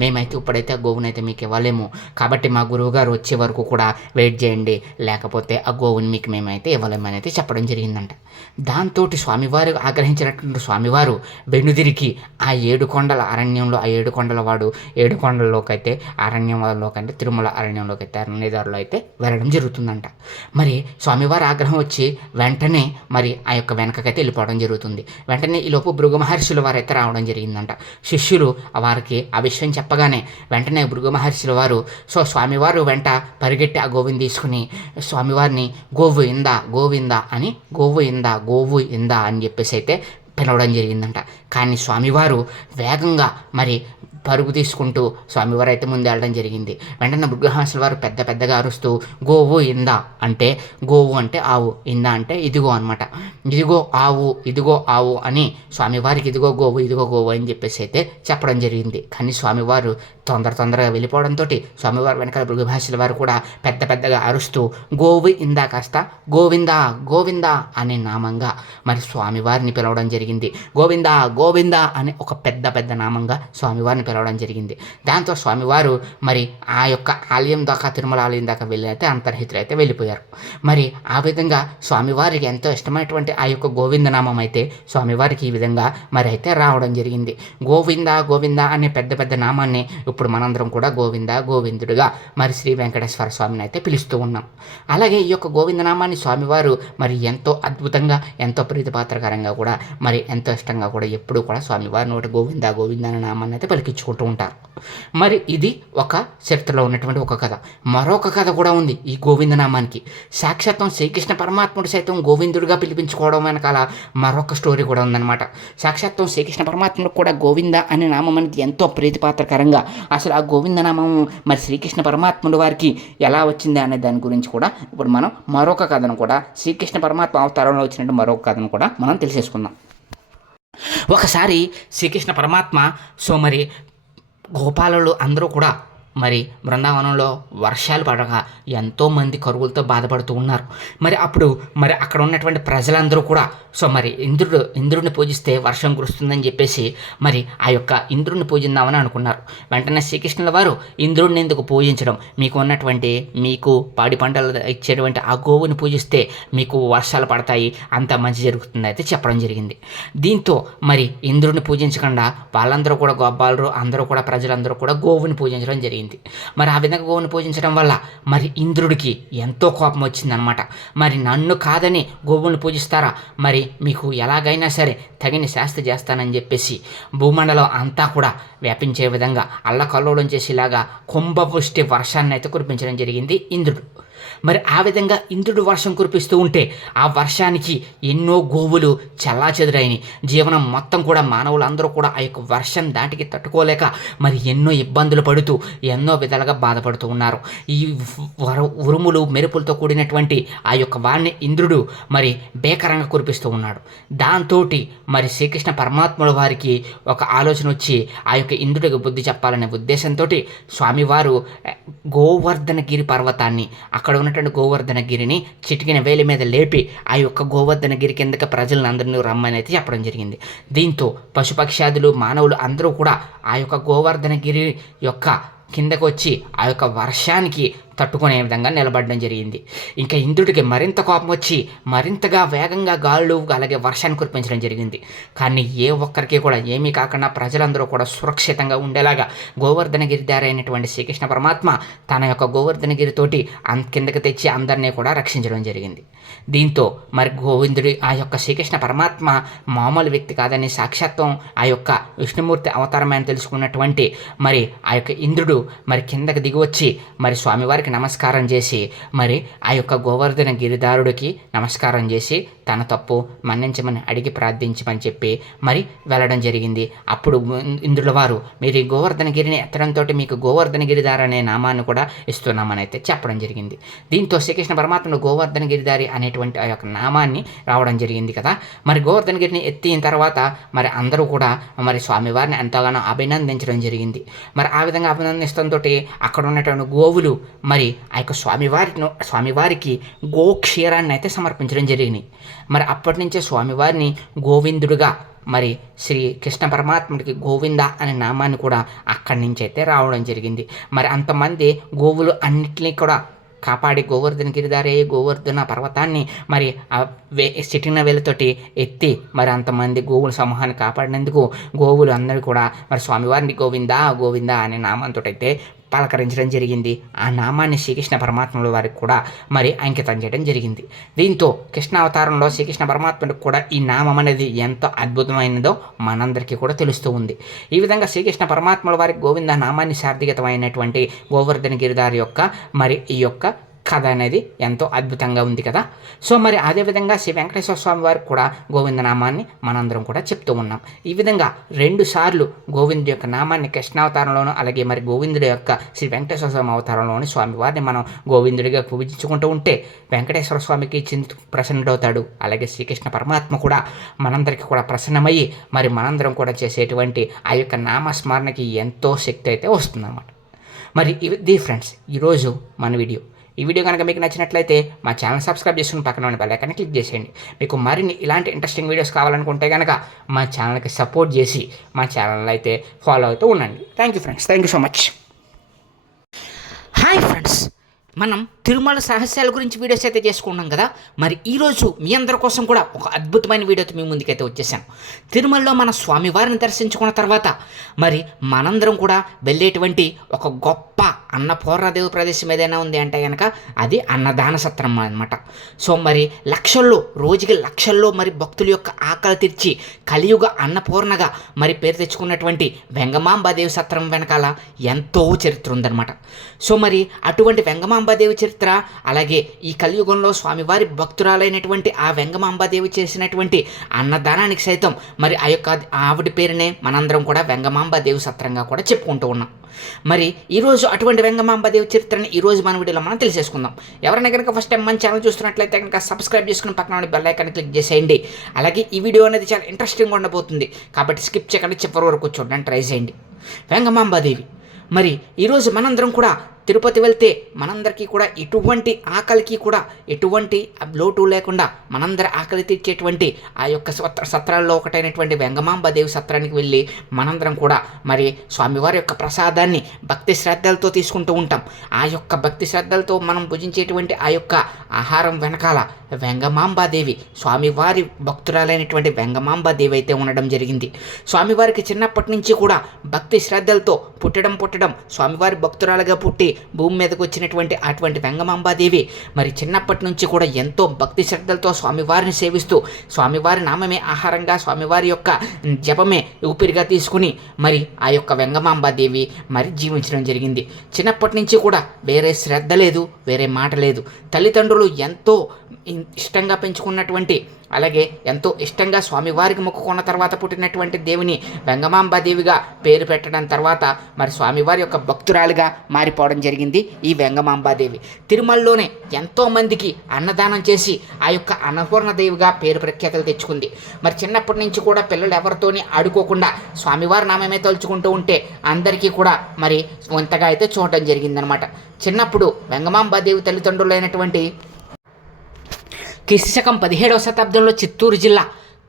మేమైతే ఇప్పుడైతే ఆ గోవుని అయితే మీకు ఇవ్వలేము, కాబట్టి మా గురువుగారు వచ్చే వరకు కూడా వెయిట్ చేయండి, లేకపోతే ఆ గోవుని మీకు మేమైతే ఇవ్వలేమని అయితే చెప్పడం జరిగిందంట. దాంతో స్వామివారు ఆగ్రహించినటువంటి స్వామివారు వెనుదిరికి ఆ 7 కొండల అరణ్యంలో ఆ 7 కొండల వాడు 7 కొండలలోకి అయితే అరణ్యంలోకి అంటే తిరుమల అరణ్యంలోకి అయితే అరణ్యదారులో అయితే వెళ్ళడం జరుగుతుందంట. మరి స్వామివారి ఆగ్రహం వచ్చి వెంటనే మరి ఆ యొక్క వెనకకైతే వెళ్ళిపోవడం జరుగుతుంది. వెంటనే ఈ లోపు భృగు మహర్షుల వారు అయితే రావడం జరిగిందంట. శిష్యులు వారికి వారికి ఆ విషయం చెప్పగానే వెంటనే భృగు మహర్షుల వారు స్వామివారు వెంట పరిగెట్టి ఆ గోవుని తీసుకుని స్వామివారిని గోవు ఇందా గోవిందా అని గోవు ఇందా అని చెప్పేసి అయితే పిలవడం జరిగిందంట. కానీ స్వామివారు వేగంగా మరి పరుగు తీసుకుంటూ స్వామివారు అయితే ముందు వెళ్ళడం జరిగింది. వెంటనే భృగుమహర్షుల వారు పెద్దగా అరుస్తూ గోవు ఇందా అంటే, గోవు అంటే ఆవు, ఇందా అంటే ఇదిగో అనమాట. ఇదిగో ఆవు అని స్వామివారికి ఇదిగో గోవు అని చెప్పేసి అయితే చెప్పడం జరిగింది. కానీ స్వామివారు తొందరగా వెళ్ళిపోవడంతో స్వామివారు వెనకాల భృగుమహర్షుల వారు కూడా పెద్దగా అరుస్తూ గోవు ఇందా కాస్త గోవిందా అనే నామంగా మరి స్వామివారిని పిలవడం జరిగింది. గోవిందా అని ఒక పెద్ద నామంగా స్వామివారిని పిలవడం జరిగింది. దాంతో స్వామివారు మరి ఆ యొక్క ఆలయం దాకా, తిరుమల ఆలయం దాకా వెళ్ళి అయితే అంతర్హితులు అయితే వెళ్ళిపోయారు. మరి ఆ విధంగా స్వామివారికి ఎంతో ఇష్టమైనటువంటి ఆ యొక్క గోవిందనామం అయితే స్వామివారికి ఈ విధంగా మరి అయితే రావడం జరిగింది. గోవిందా అనే పెద్ద నామాన్ని ఇప్పుడు మనందరం కూడా గోవిందుడుగా మరి శ్రీ వెంకటేశ్వర స్వామిని అయితే పిలుస్తూ ఉన్నాం. అలాగే ఈ యొక్క గోవిందనామాన్ని స్వామివారు మరి ఎంతో అద్భుతంగా, ఎంతో ప్రీతిపాత్రకరంగా కూడా మరి ఎంతో ఇష్టంగా కూడా ఎప్పుడూ కూడా స్వామివారి నోటి గోవిందా అనే నామాన్ని అయితే పలికించుకుంటూ ఉంటారు. మరి ఇది ఒక చరిత్రలో ఉన్నటువంటి ఒక కథ. మరొక కథ కూడా ఉంది ఈ గోవిందనామానికి. సాక్షాత్తం శ్రీకృష్ణ పరమాత్ముడు సైతం గోవిందుడిగా పిలిపించుకోవడం వెనకాల మరొక స్టోరీ కూడా ఉందన్నమాట. సాక్షాత్తం శ్రీకృష్ణ పరమాత్ముడు కూడా గోవింద అనే నామం అనేది ఎంతో ప్రీతిపాత్రకరంగా, అసలు ఆ గోవిందనామం మరి శ్రీకృష్ణ పరమాత్ముడు వారికి ఎలా వచ్చింది అనే దాని గురించి కూడా ఇప్పుడు మనం మరొక కథను కూడా, శ్రీకృష్ణ పరమాత్మ అవతారంలో వచ్చినట్టు మరొక కథను కూడా మనం తెలిసేసుకుందాం. ఒకసారి శ్రీకృష్ణ పరమాత్మ మరి గోపాలులు అందరూ కూడా మరి బృందావనంలో వర్షాలు పడక ఎంతోమంది కరువులతో బాధపడుతూ ఉన్నారు. మరి అప్పుడు మరి అక్కడ ఉన్నటువంటి ప్రజలందరూ కూడా మరి ఇంద్రుడిని పూజిస్తే వర్షం కురుస్తుందని చెప్పేసి మరి ఆ యొక్క ఇంద్రుడిని పూజిద్దామని అనుకున్నారు. వెంటనే శ్రీకృష్ణుల వారు ఇంద్రుడిని ఎందుకు పూజించడం, మీకు పాడి పంటలు ఇచ్చేటువంటి ఆ గోవుని పూజిస్తే మీకు వర్షాలు పడతాయి, అంత మంచి జరుగుతుంది అయితే చెప్పడం జరిగింది. దీంతో మరి ఇంద్రుడిని పూజించకుండా వాళ్ళందరూ కూడా, గోపాలు అందరూ కూడా, ప్రజలందరూ కూడా గోవుని పూజించడం జరిగింది. మరి ఆ విధంగా గోవుని పూజించడం వల్ల మరి ఇంద్రుడికి ఎంతో కోపం వచ్చిందనమాట. మరి నన్ను కాదని గోవుని పూజిస్తారా, మరి మీకు ఎలాగైనా సరే తగిన శాస్తి చేస్తానని చెప్పేసి భూమండలం అంతా కూడా వ్యాపించే విధంగా అల్లకల్లోలం చేసేలాగా కుంభవృష్టి వర్షాన్ని అయితే కురిపించడం జరిగింది ఇంద్రుడు. మరి ఆ విధంగా ఇంద్రుడు వర్షం కురిపిస్తూ ఉంటే ఆ వర్షానికి ఎన్నో గోవులు చెల్లాచెదురైనవి. జీవనం మొత్తం కూడా మానవులందరూ కూడా ఆ యొక్క వర్షం దాటికి తట్టుకోలేక మరి ఎన్నో ఇబ్బందులు పడుతూ ఎన్నో విధాలుగా బాధపడుతూ ఉన్నారు. ఈ ఉరుములు మెరుపులతో కూడినటువంటి ఆ యొక్క వాణ్ణి ఇంద్రుడు మరి భీకరంగా కురిపిస్తూ ఉన్నాడు. దాంతో మరి శ్రీకృష్ణ పరమాత్ముల వారికి ఒక ఆలోచన వచ్చి ఆ యొక్క ఇంద్రుడికి బుద్ధి చెప్పాలనే ఉద్దేశంతో స్వామివారు గోవర్ధనగిరి పర్వతాన్ని, అక్కడ ఉన్నటువంటి గోవర్ధనగిరిని చిటికిన వేలి మీద లేపి ఆ యొక్క గోవర్ధనగిరి కిందకి ప్రజలను అందరినీ రమ్మని అయితే చెప్పడం జరిగింది. దీంతో పశుపక్షాదులు, మానవులు అందరూ కూడా ఆ యొక్క గోవర్ధనగిరి యొక్క కిందకు వచ్చి ఆ యొక్క వర్షానికి తట్టుకునే విధంగా నిలబడడం జరిగింది. ఇంకా ఇంద్రుడికి మరింత కోపం వచ్చి మరింతగా వేగంగా గాలులు అలాగే వర్షాన్ని కురిపించడం జరిగింది. కానీ ఏ ఒక్కరికి కూడా ఏమీ కాకుండా ప్రజలందరూ కూడా సురక్షితంగా ఉండేలాగా గోవర్ధనగిరి దారైనటువంటి శ్రీకృష్ణ పరమాత్మ తన యొక్క గోవర్ధనగిరితోటి కిందకి తెచ్చి అందరినీ కూడా రక్షించడం జరిగింది. దీంతో మరి గోవిందుడి ఆ యొక్క శ్రీకృష్ణ పరమాత్మ మామూలు వ్యక్తి కాదని, సాక్షాత్వం ఆ యొక్క విష్ణుమూర్తి అవతారమని తెలుసుకున్నటువంటి మరి ఆ యొక్క ఇంద్రుడు మరి కిందకి దిగి వచ్చి మరి స్వామివారికి నమస్కారం చేసి మరి ఆ యొక్క గోవర్ధన గిరిదారుడికి నమస్కారం చేసి తన తప్పు మన్నించమని అడిగి ప్రార్థించమని చెప్పి మరి వెళ్ళడం జరిగింది. అప్పుడు ఇంద్రుల వారు మీరు ఈ గోవర్ధనగిరిని ఎత్తడంతో మీకు గోవర్ధనగిరిదారి అనే నామాన్ని కూడా ఇస్తున్నామని అయితే చెప్పడం జరిగింది. దీంతో శ్రీకృష్ణ పరమాత్ముడు గోవర్ధనగిరిదారి అనేటువంటి ఆ యొక్క నామాన్ని రావడం జరిగింది కదా. మరి గోవర్ధనగిరిని ఎత్తిన తర్వాత మరి అందరూ కూడా మరి స్వామివారిని ఎంతగానో అభినందించడం జరిగింది. మరి ఆ విధంగా అభినందించడంతో అక్కడ ఉన్నటువంటి గోవులు మరి ఆ యొక్క స్వామివారికి గోక్షీరాన్ని అయితే సమర్పించడం జరిగింది. మరి అప్పటి నుంచే స్వామివారిని గోవిందుడుగా మరి శ్రీ కృష్ణ పరమాత్ముడికి గోవింద అనే నామాన్ని కూడా అక్కడి నుంచి అయితే రావడం జరిగింది. మరి అంతమంది గోవులు అన్నిటినీ కూడా కాపాడి గోవర్ధన పర్వతాన్ని మరి చిటిన వేలతోటి ఎత్తి మరి అంతమంది గోవుల సమూహాన్ని కాపాడినందుకు గోవులు అందరూ కూడా మరి స్వామివారిని గోవిందా అనే నామంతో అయితే పలకరించడం జరిగింది. ఆ నామాన్ని శ్రీకృష్ణ పరమాత్ముల వారికి కూడా మరి అంకితం చేయడం జరిగింది. దీంతో కృష్ణావతారంలో శ్రీకృష్ణ పరమాత్ముడికి కూడా ఈ నామం అనేది ఎంతో అద్భుతమైనదో మనందరికీ కూడా తెలుస్తూ ఉంది. ఈ విధంగా శ్రీకృష్ణ పరమాత్ముల వారికి గోవింద నామాన్ని సార్థిగతమైనటువంటి గోవర్ధన గిరిధారి యొక్క మరి ఈ యొక్క కథ అనేది ఎంతో అద్భుతంగా ఉంది కదా. సో మరి అదేవిధంగా శ్రీ వెంకటేశ్వర స్వామి వారికి కూడా గోవిందనామాన్ని మనందరం కూడా చెప్తూ ఉన్నాం. ఈ విధంగా 2 సార్లు గోవిందుడి యొక్క నామాన్ని కృష్ణావతారంలోను, అలాగే మరి గోవిందుడి యొక్క శ్రీ వెంకటేశ్వర స్వామి అవతారంలోని స్వామివారిని మనం గోవిందుడిగా పూజించుకుంటూ ఉంటే వెంకటేశ్వర స్వామికి ప్రసన్నుడవుతాడు. అలాగే శ్రీకృష్ణ పరమాత్మ కూడా మనందరికీ కూడా ప్రసన్నమయ్యి మరి మనందరం కూడా చేసేటువంటి ఆ యొక్క నామస్మరణకి ఎంతో శక్తి అయితే వస్తుందన్నమాట. మరి ఇది ఫ్రెండ్స్ ఈరోజు మన వీడియో. ఈ వీడియో కనుక మీకు నచ్చినట్లయితే మా ఛానల్ సబ్స్క్రైబ్ చేసుకుని పక్కన ఉన్న బెల్ ఐకాన్ని క్లిక్ చేసేయండి. మీకు మరిన్ని ఇలాంటి ఇంట్రెస్టింగ్ వీడియోస్ కావాలనుకుంటే కనుక మా ఛానల్కి సపోర్ట్ చేసి మా ఛానల్ అయితే ఫాలో అవుతూ ఉండండి. Thank you friends, thank you so much. Hi friends, మనం తిరుమల రహస్యాల గురించి వీడియోస్ అయితే చేసుకున్నాం కదా. మరి ఈరోజు మీ అందరి కోసం కూడా ఒక అద్భుతమైన వీడియోతో మీ ముందుకైతే వచ్చేసాను. తిరుమలలో మన స్వామివారిని దర్శించుకున్న తర్వాత మరి మనందరం కూడా వెళ్ళేటువంటి ఒక గొప్ప అన్నపూర్ణదేవి ప్రదేశం ఏదైనా ఉంది అంటే కనుక అది అన్నదాన సత్రం అనమాట. సో మరి రోజుకి లక్షల్లో మరి భక్తుల యొక్క ఆకలి తీర్చి కలియుగ అన్నపూర్ణగా మరి పేరు తెచ్చుకున్నటువంటి వెంగమాంబాదేవి సత్రం వెనకాల ఎంతో చరిత్ర ఉందన్నమాట. సో మరి అటువంటి వెంగమాంబాదేవి చరిత్ర, అలాగే ఈ కలియుగంలో స్వామివారి భక్తురాలైనటువంటి ఆ వెంగమాంబాదేవి చేసినటువంటి అన్నదానానికి సైతం మరి ఆ యొక్క ఆవిడ పేరునే మనందరం కూడా వెంగమాంబాదేవి సత్రంగా కూడా చెప్పుకుంటూ ఉన్నాం. మరి ఈరోజు అటువంటి వెంగమాంబాదేవి చరిత్రని ఈరోజు మన వీడియోలో మనం తెలిసేసుకుందాం. ఎవరైనా కనుక ఫస్ట్ టైం మన ఛానల్ చూస్తున్నట్లయితే కనుక సబ్స్క్రైబ్ చేసుకుని పక్కన బెల్ ఐకాన్ని క్లిక్ చేసేయండి. అలాగే ఈ వీడియో అనేది చాలా ఇంట్రెస్టింగ్గా ఉండబోతుంది కాబట్టి స్కిప్ చేయకుండా చివరి వరకు చూడడానికి ట్రై చేయండి. వెంగమాంబాదేవి మరి ఈరోజు మనందరం కూడా తిరుపతి వెళ్తే మనందరికీ కూడా ఎటువంటి ఆకలికి కూడా ఎటువంటి లోటు లేకుండా మనందరి ఆకలి తీర్చేటువంటి ఆ యొక్క సత్రాల్లో ఒకటైనటువంటి వెంగమాంబాదేవి సత్రానికి వెళ్ళి మనందరం కూడా మరి స్వామివారి యొక్క ప్రసాదాన్ని భక్తి శ్రద్ధలతో తీసుకుంటూ ఉంటాం. ఆ యొక్క భక్తి శ్రద్ధలతో మనం భుజించేటువంటి ఆ యొక్క ఆహారం వెనకాల వెంగమాంబాదేవి స్వామివారి భక్తురాలైనటువంటి వెంగమాంబాదేవి అయితే ఉండడం జరిగింది. స్వామివారికి చిన్నప్పటి నుంచి కూడా భక్తి శ్రద్ధలతో పుట్టడం స్వామివారి భక్తురాలుగా పుట్టి భూమి మీదకు వచ్చినటువంటి అటువంటి వెంగమాంబాదేవి మరి చిన్నప్పటి నుంచి కూడా ఎంతో భక్తి శ్రద్ధలతో స్వామివారిని సేవిస్తూ స్వామివారి నామమే ఆహారంగా స్వామివారి యొక్క జపమే ఊపిరిగా తీసుకుని మరి ఆ యొక్క వెంగమాంబాదేవి మరి జీవించడం జరిగింది. చిన్నప్పటి నుంచి కూడా వేరే శ్రద్ధ లేదు, వేరే మాట లేదు. తల్లిదండ్రులు ఎంతో ఇష్టంగా పెంచుకున్నటువంటి, అలాగే ఎంతో ఇష్టంగా స్వామివారికి మొక్కుకున్న తర్వాత పుట్టినటువంటి దేవిని వెంగమాంబాదేవిగా పేరు పెట్టడం తర్వాత మరి స్వామివారి యొక్క భక్తురాలుగా మారిపోవడం జరిగింది ఈ వెంగమాంబాదేవి. తిరుమలలోనే ఎంతోమందికి అన్నదానం చేసి ఆ యొక్క అన్నపూర్ణదేవిగా పేరు ప్రఖ్యాతలు తెచ్చుకుంది. మరి చిన్నప్పటి నుంచి కూడా పిల్లలు ఎవరితోని ఆడుకోకుండా స్వామివారి నామమే తలుచుకుంటూ ఉంటే అందరికీ కూడా మరి వంతగా అయితే చూడటం జరిగిందనమాట. చిన్నప్పుడు వెంగమాంబాదేవి తల్లిదండ్రులైనటువంటి క్రీస్తుశకం 17వ శతాబ్దంలో చిత్తూరు జిల్లా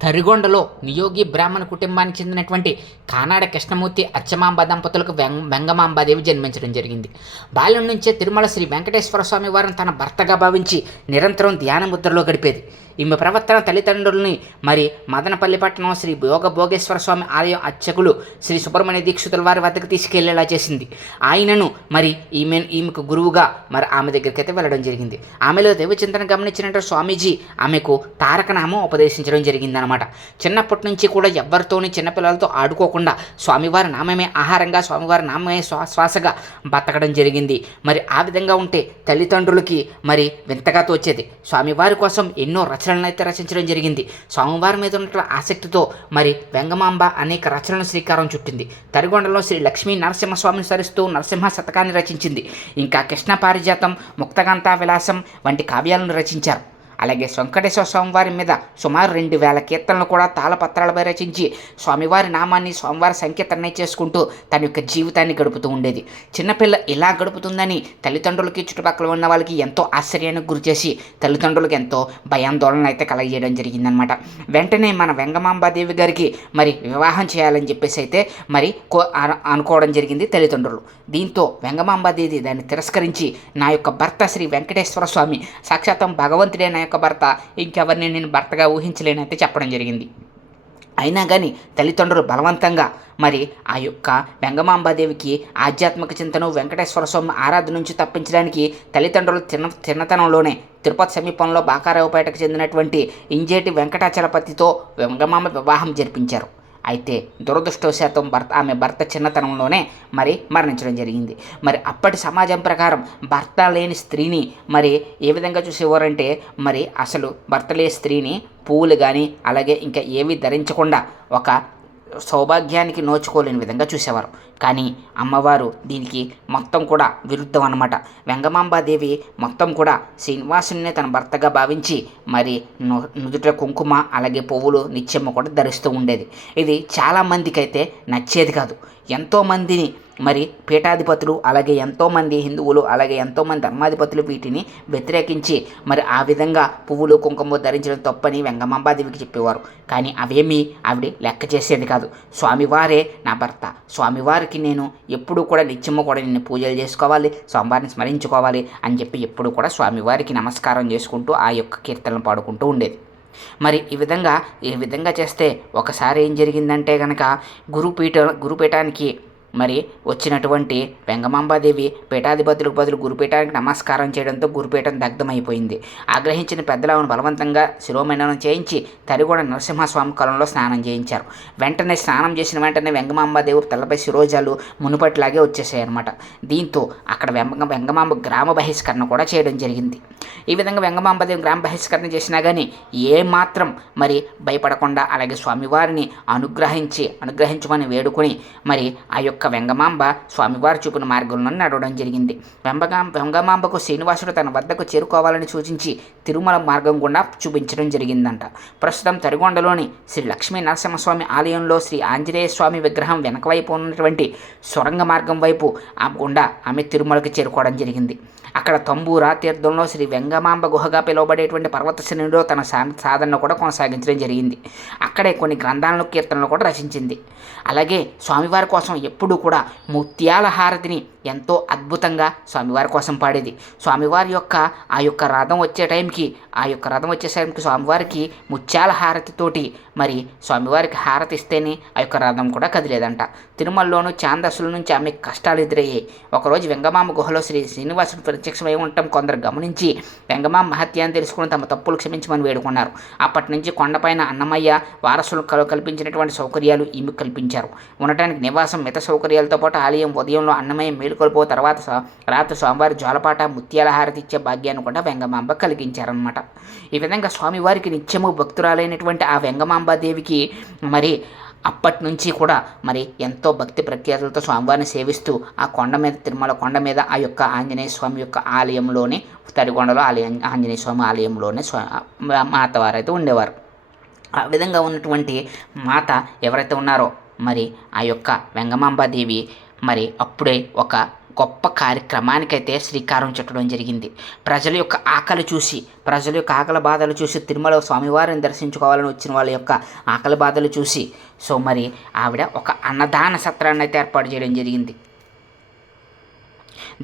తరిగొండలో నియోగి బ్రాహ్మణ కుటుంబానికి చెందినటువంటి కానాడ కృష్ణమూర్తి అచ్చమాంబ దంపతులకు వెంగమాంబాదేవి జన్మించడం జరిగింది. బాల్యం నుంచే తిరుమల శ్రీ వెంకటేశ్వర స్వామి వారిని తన భర్తగా భావించి నిరంతరం ధ్యాన ముద్రలో గడిపేది. ఈమె ప్రవర్తన తల్లిదండ్రులని మరి మదనపల్లి పట్టణం శ్రీ భోగేశ్వర స్వామి ఆలయం అర్చకులు శ్రీ సుబ్రహ్మణ్య దీక్షితుల వారి వద్దకు తీసుకెళ్లేలా చేసింది. ఆయనను మరి ఈమెకు గురువుగా మరి ఆమె దగ్గరికి అయితే వెళ్ళడం జరిగింది. ఆమెలో దేవచింతన గమనించినట్టు స్వామీజీ ఆమెకు తారకనామం ఉపదేశించడం జరిగిందనమాట. చిన్నప్పటి నుంచి కూడా ఎవరితోని చిన్నపిల్లలతో ఆడుకోకుండా స్వామివారి నామమే ఆహారంగా స్వామివారి నామమే శ్వాసగా బతకడం జరిగింది. మరి ఆ విధంగా ఉంటే తల్లిదండ్రులకి మరి వింతగా తోచేది. స్వామివారి కోసం ఎన్నో రచనలను అయితే రచించడం జరిగింది. స్వామివారి మీద ఉన్న ఆసక్తితో మరి వెంగమాంబ అనేక రచనలను శ్రీకారం చుట్టింది. తరిగొండలో శ్రీ లక్ష్మీ నరసింహస్వామిని సరిస్తూ నరసింహ శతకాన్ని రచించింది. ఇంకా కృష్ణ పారిజాతం, ముక్తకాంతా విలాసం వంటి కావ్యాలను రచించారు. అలాగే వెంకటేశ్వర స్వామివారి మీద సుమారు 2000 కీర్తనలు కూడా తాళపత్రాలపై రచించి స్వామివారి నామాన్ని స్వామివారి సంకీర్తన చేసుకుంటూ తన యొక్క జీవితాన్ని గడుపుతూ ఉండేది. చిన్నపిల్ల ఇలా గడుపుతుందని తల్లిదండ్రులకి చుట్టుపక్కల ఉన్న వాళ్ళకి ఎంతో ఆశ్చర్యానికి గురిచేసి తల్లిదండ్రులకు ఎంతో భయాందోళన అయితే కలగజేయడం జరిగిందనమాట. వెంటనే మన వెంగమాంబాదేవి గారికి మరి వివాహం చేయాలని చెప్పేసి అయితే మరి అనుకోవడం జరిగింది తల్లిదండ్రులు. దీంతో వెంగమాంబాదేవి దాన్ని తిరస్కరించి నా యొక్క భర్త శ్రీ వెంకటేశ్వర స్వామి సాక్షాత్తం భగవంతుడే నా యొక్క భర్త, ఇంకెవరిని నేను భర్తగా ఊహించలేనైతే చెప్పడం జరిగింది. అయినా కానీ తల్లిదండ్రులు బలవంతంగా మరి ఆ యొక్క వెంగమాంబాదేవికి ఆధ్యాత్మిక చింతను వెంకటేశ్వర స్వామి ఆరాధన నుంచి తప్పించడానికి తల్లిదండ్రులు చిన్నతనంలోనే తిరుపతి సమీపంలో బాకారావుపేటకు చెందినటువంటి ఇంజేటి వెంకటాచలపతితో వెంగమాంబ వివాహం జరిపించారు. అయితే దురదృష్టవశాతం ఆమె భర్త చిన్నతనంలోనే మరి మరణించడం జరిగింది. మరి అప్పటి సమాజం ప్రకారం భర్త లేని స్త్రీని మరి ఏ విధంగా చూసేవారంటే, మరి అసలు భర్త లేని స్త్రీని పువ్వులు కానీ అలాగే ఇంకా ఏవి ధరించకుండా ఒక సౌభాగ్యానికి నోచుకోలేని విధంగా చూసేవారు. కానీ అమ్మవారు దీనికి మొత్తం కూడా విరుద్ధం అన్నమాట. వెంగమాంబాదేవి మొత్తం కూడా శ్రీనివాసుని తన భర్తగా భావించి మరి నుదుట కుంకుమ అలాగే పువ్వులు నిత్యము కూడా ధరిస్తూ ఉండేది. ఇది చాలామందికి అయితే నచ్చేది కాదు. ఎంతోమందిని మరి పీఠాధిపతులు అలాగే ఎంతోమంది హిందువులు అలాగే ఎంతోమంది ధర్మాధిపతులు వీటిని వ్యతిరేకించి మరి ఆ విధంగా పువ్వులు కుంకుమ ధరించడం తప్పని వెంగమాంబాదేవికి చెప్పేవారు. కానీ అవేమీ ఆవిడ లెక్క చేసేది కాదు. స్వామివారే నా భర్త, స్వామివారికి నేను ఎప్పుడూ కూడా నిత్యము కూడా నిన్ను పూజలు చేసుకోవాలి, స్వామివారిని స్మరించుకోవాలి అని చెప్పి ఎప్పుడు కూడా స్వామివారికి నమస్కారం చేసుకుంటూ ఆ యొక్క కీర్తనలు పాడుకుంటూ ఉండేది. మరి ఈ విధంగా చేస్తే ఒకసారి ఏం జరిగిందంటే కనుక గురుపీఠానికి మరి వచ్చినటువంటి వెంగమాంబాదేవి పీఠాధిపతులకు బదులు గురుపీఠానికి నమస్కారం చేయడంతో గురుపీఠం దగ్ధమైపోయింది. ఆగ్రహించిన పెద్దలను బలవంతంగా శిరోమణనం చేయించి తరిగొండ నరసింహస్వామి కొలంలో స్నానం చేయించారు. వెంటనే స్నానం చేసిన వెంటనే వెంగమాంబాదేవి తలపై శిరోజాలు మునుపటిలాగే వచ్చేసాయి అన్నమాట. దీంతో అక్కడ వెంగమాంబ గ్రామ బహిష్కరణ కూడా చేయడం జరిగింది. ఈ విధంగా వెంగమాంబాదేవి గ్రామ బహిష్కరణ చేసినా కానీ ఏమాత్రం మరి భయపడకుండా అలాగే స్వామివారిని అనుగ్రహించమని వేడుకొని మరి ఆ యొక్క వెంగమాంబ స్వామివారు చూపిన మార్గంలో నడవడం జరిగింది. వెంగమాంబకు శ్రీనివాసుడు తన వద్దకు చేరుకోవాలని సూచించి తిరుమల మార్గం గుండా చూపించడం జరిగిందంట. ప్రస్తుతం తరిగొండలోని శ్రీ లక్ష్మీ నరసింహస్వామి ఆలయంలో శ్రీ ఆంజనేయ స్వామి విగ్రహం వెనక వైపు ఉన్నటువంటి సొరంగ మార్గం వైపు ఆ గుండా ఆమె తిరుమలకి చేరుకోవడం జరిగింది. అక్కడ తంబూరా తీర్థంలో శ్రీ వెంగమాంబ గుహగా పిలువబడేటువంటి పర్వత శ్రేణిలో తన సాధనను కూడా కొనసాగించడం జరిగింది. అక్కడే కొన్ని గ్రంథాలను కీర్తనలు కూడా రచించింది. అలాగే స్వామివారి కోసం ఎప్పుడూ కూడా ముత్యాల హారతిని ఎంతో అద్భుతంగా స్వామివారి కోసం పాడేది. స్వామివారి యొక్క ఆ యొక్క రథం వచ్చేసరికి స్వామివారికి ముత్యాల హారతితోటి మరి స్వామివారికి హారతి ఇస్తేనే ఆ యొక్క రథం కూడా కదిలేదంట. తిరుమలలోనూ ఛాందస్సుల నుంచి ఆమె కష్టాలు ఎదురయ్యాయి. ఒకరోజు వెంగమాంబ గుహలో శ్రీనివాసుడు ప్రత్యక్షమై ఉండటం కొందరు గమనించి వెంగమాంబ మహత్యాన్ని తెలుసుకుని తమ తప్పులు క్షమించమని వేడుకున్నారు. అప్పటి నుంచి కొండపైన అన్నమయ్య వారసులు కల్పించినటువంటి సౌకర్యాలు ఈమె కల్పించారు. ఉండటానికి నివాసం మిత సౌకర్యాలతో పాటు ఆలయం ఉదయంలో అన్నమయ్య మేలుకొల్పో తర్వాత రాత్రి స్వామివారి జ్వాలపాట ముత్యాల హారతి ఇచ్చే భాగ్యాన్ని కూడా వెంగమాంబ కలిగించారనమాట. ఈ విధంగా స్వామివారికి నిత్యము భక్తురాలైనటువంటి ఆ వెంగమాంబాదేవికి మరి అప్పటి నుంచి కూడా మరి ఎంతో భక్తి ప్రఖ్యాతులతో స్వామివారిని సేవిస్తూ ఆ కొండ మీద తిరుమల కొండ మీద ఆ యొక్క ఆంజనేయ స్వామి యొక్క ఆలయంలోనే తరిగొండలో ఆంజనేయ స్వామి ఆలయంలోనే మాతవారైతే ఉండేవారు. ఆ విధంగా ఉన్నటువంటి మాత ఎవరైతే ఉన్నారో మరి ఆ యొక్క వెంగమాంబాదేవి మరి అప్పుడే ఒక గొప్ప కార్యక్రమానికైతే శ్రీకారం చుట్టడం జరిగింది. ప్రజల యొక్క ఆకలి బాధలు చూసి తిరుమల స్వామివారిని దర్శించుకోవాలని వచ్చిన వాళ్ళ యొక్క ఆకలి బాధలు చూసి మరి ఆవిడ ఒక అన్నదాన సత్రాన్ని అయితే ఏర్పాటు చేయడం జరిగింది.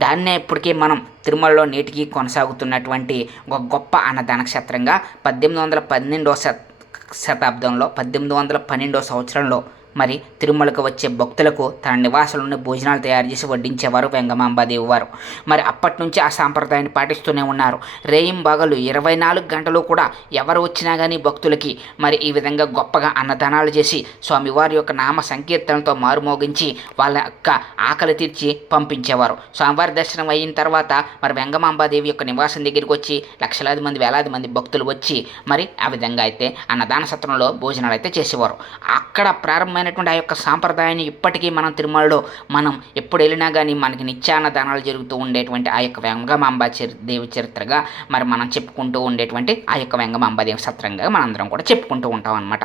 దాన్నే ఇప్పటికీ మనం తిరుమలలో నేటికి కొనసాగుతున్నటువంటి ఒక గొప్ప అన్నదాన క్షేత్రంగా 1812 సంవత్సరంలో మరి తిరుమలకు వచ్చే భక్తులకు తన నివాసంలోనే భోజనాలు తయారు చేసి వడ్డించేవారు వెంగమాంబాదేవి వారు. మరి అప్పటి నుంచి ఆ సాంప్రదాయాన్ని పాటిస్తూనే ఉన్నారు. రేయింబగలు 24 గంటలు కూడా ఎవరు వచ్చినా కానీ భక్తులకి మరి ఈ విధంగా గొప్పగా అన్నదానాలు చేసి స్వామివారి యొక్క నామ సంకీర్తనతో మారుమోగించి వాళ్ళ యొక్క ఆకలి తీర్చి పంపించేవారు. స్వామివారి దర్శనం అయిన తర్వాత మరి వెంగమాంబాదేవి యొక్క నివాసం దగ్గరికి వచ్చి లక్షలాది మంది వేలాది మంది భక్తులు వచ్చి మరి ఆ విధంగా అయితే అన్నదాన సత్రంలో భోజనాలు అయితే చేసేవారు. అక్కడ ప్రారంభమైన ఆ యొక్క సాంప్రదాయాన్ని ఇప్పటికీ మనం తిరుమలలో మనం ఎప్పుడు వెళ్ళినా కానీ మనకి నిత్యాన్నదానాలు జరుగుతూ ఉండేటువంటి ఆ యొక్క వెంగమాంబ దేవి చరిత్రగా మరి మనం చెప్పుకుంటూ ఉండేటువంటి ఆ యొక్క వెంగమాంబాదేవి సత్రంగా మనందరం కూడా చెప్పుకుంటూ ఉంటాం అన్నమాట.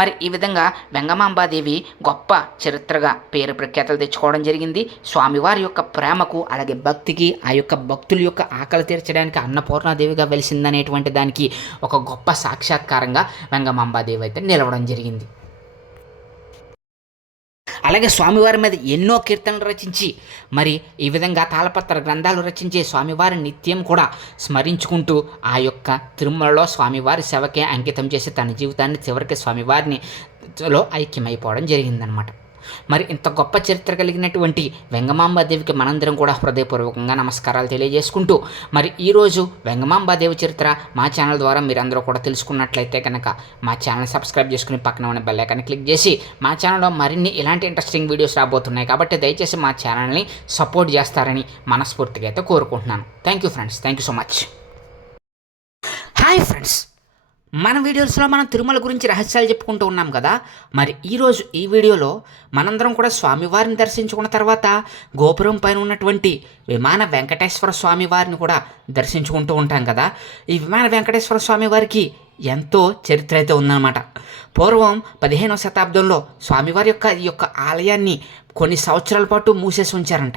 మరి ఈ విధంగా వెంగమాంబాదేవి గొప్ప చరిత్రగా పేరు ప్రఖ్యాతలు తెచ్చుకోవడం జరిగింది. స్వామివారి యొక్క ప్రేమకు అలాగే భక్తికి ఆ యొక్క భక్తుల యొక్క ఆకలి తీర్చడానికి అన్నపూర్ణాదేవిగా వెలిసిందనేటువంటి దానికి ఒక గొప్ప సాక్షాత్కారంగా వెంగమాంబాదేవి అయితే నిలవడం జరిగింది. అలాగే స్వామివారి మీద ఎన్నో కీర్తనలు రచించి మరి ఈ విధంగా తాళపత్ర గ్రంథాలు రచించి స్వామివారిని నిత్యం కూడా స్మరించుకుంటూ ఆ యొక్క తిరుమలలో స్వామివారి సేవకే అంకితం చేసి తన జీవితాన్ని చివరికి స్వామివారిని లో ఐక్యమైపోవడం జరిగిందనమాట. మరి ఇంత గొప్ప చరిత్ర కలిగినటువంటి వెంగమాంబాదేవికి మనందరం కూడా హృదయపూర్వకంగా నమస్కారాలు తెలియజేసుకుంటూ, మరి ఈరోజు వెంగమాంబాదేవి చరిత్ర మా ఛానల్ ద్వారా మీరందరూ కూడా తెలుసుకున్నట్లయితే కనుక మా ఛానల్ సబ్స్క్రైబ్ చేసుకుని పక్కన ఉన్న బెల్ ఐకాన్ని క్లిక్ చేసి మా ఛానల్లో మరిన్ని ఇలాంటి ఇంట్రెస్టింగ్ వీడియోస్ రాబోతున్నాయి కాబట్టి దయచేసి మా ఛానల్ని సపోర్ట్ చేస్తారని మనస్ఫూర్తిగా అయితే కోరుకుంటున్నాను. Thank you friends, thank you so much. Hi friends, మన వీడియోస్లో మనం తిరుమల గురించి రహస్యాలు చెప్పుకుంటూ ఉన్నాం కదా. మరి ఈరోజు ఈ వీడియోలో మనందరం కూడా స్వామివారిని దర్శించుకున్న తర్వాత గోపురం పైన ఉన్నటువంటి విమాన వెంకటేశ్వర స్వామి వారిని కూడా దర్శించుకుంటూ ఉంటాం కదా. ఈ విమాన వెంకటేశ్వర స్వామి వారికి ఎంతో చరిత్ర అయితే ఉందన్నమాట. పూర్వం 15వ శతాబ్దంలో స్వామివారి ఈ యొక్క ఆలయాన్ని కొన్ని సంవత్సరాల పాటు మూసేసి ఉంచారంట.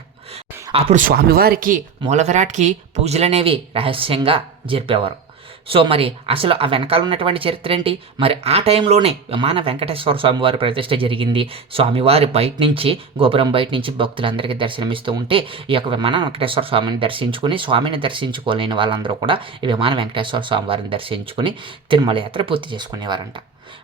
అప్పుడు స్వామివారికి మూల విరాట్కి పూజలు అనేవి రహస్యంగా జరిపేవారు. సో మరి అసలు ఆ వెనకాల ఉన్నటువంటి చరిత్ర ఏంటి? మరి ఆ టైంలోనే విమాన వెంకటేశ్వర స్వామివారి ప్రతిష్ఠ జరిగింది. స్వామివారి బయట నుంచి, గోపురం బయట నుంచి భక్తులందరికీ దర్శనమిస్తూ ఉంటే ఈ యొక్క విమాన వెంకటేశ్వర స్వామిని దర్శించుకుని, స్వామిని దర్శించుకోలేని వాళ్ళందరూ కూడా ఈ విమాన వెంకటేశ్వర స్వామివారిని దర్శించుకుని తిరుమల యాత్ర పూర్తి చేసుకునేవారంట.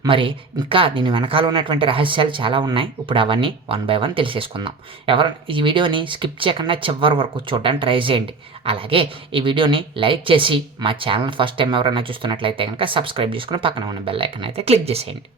మరి ఇంకా దీని వెనకాల ఉన్నటువంటి రహస్యాలు చాలా ఉన్నాయి. ఇప్పుడు అవన్నీ 1 by 1 తెలిసేసుకుందాం. ఎవరు ఈ వీడియోని స్కిప్ చేయకుండా చివరి వరకు చూడడానికి ట్రై చేయండి. అలాగే ఈ వీడియోని లైక్ చేసి మా ఛానల్ ఫస్ట్ టైం ఎవరైనా చూస్తున్నట్లయితే కనుక సబ్స్క్రైబ్ చేసుకుని పక్కన ఉన్న బెల్ ఐకాన్ అయితే క్లిక్ చేసేయండి.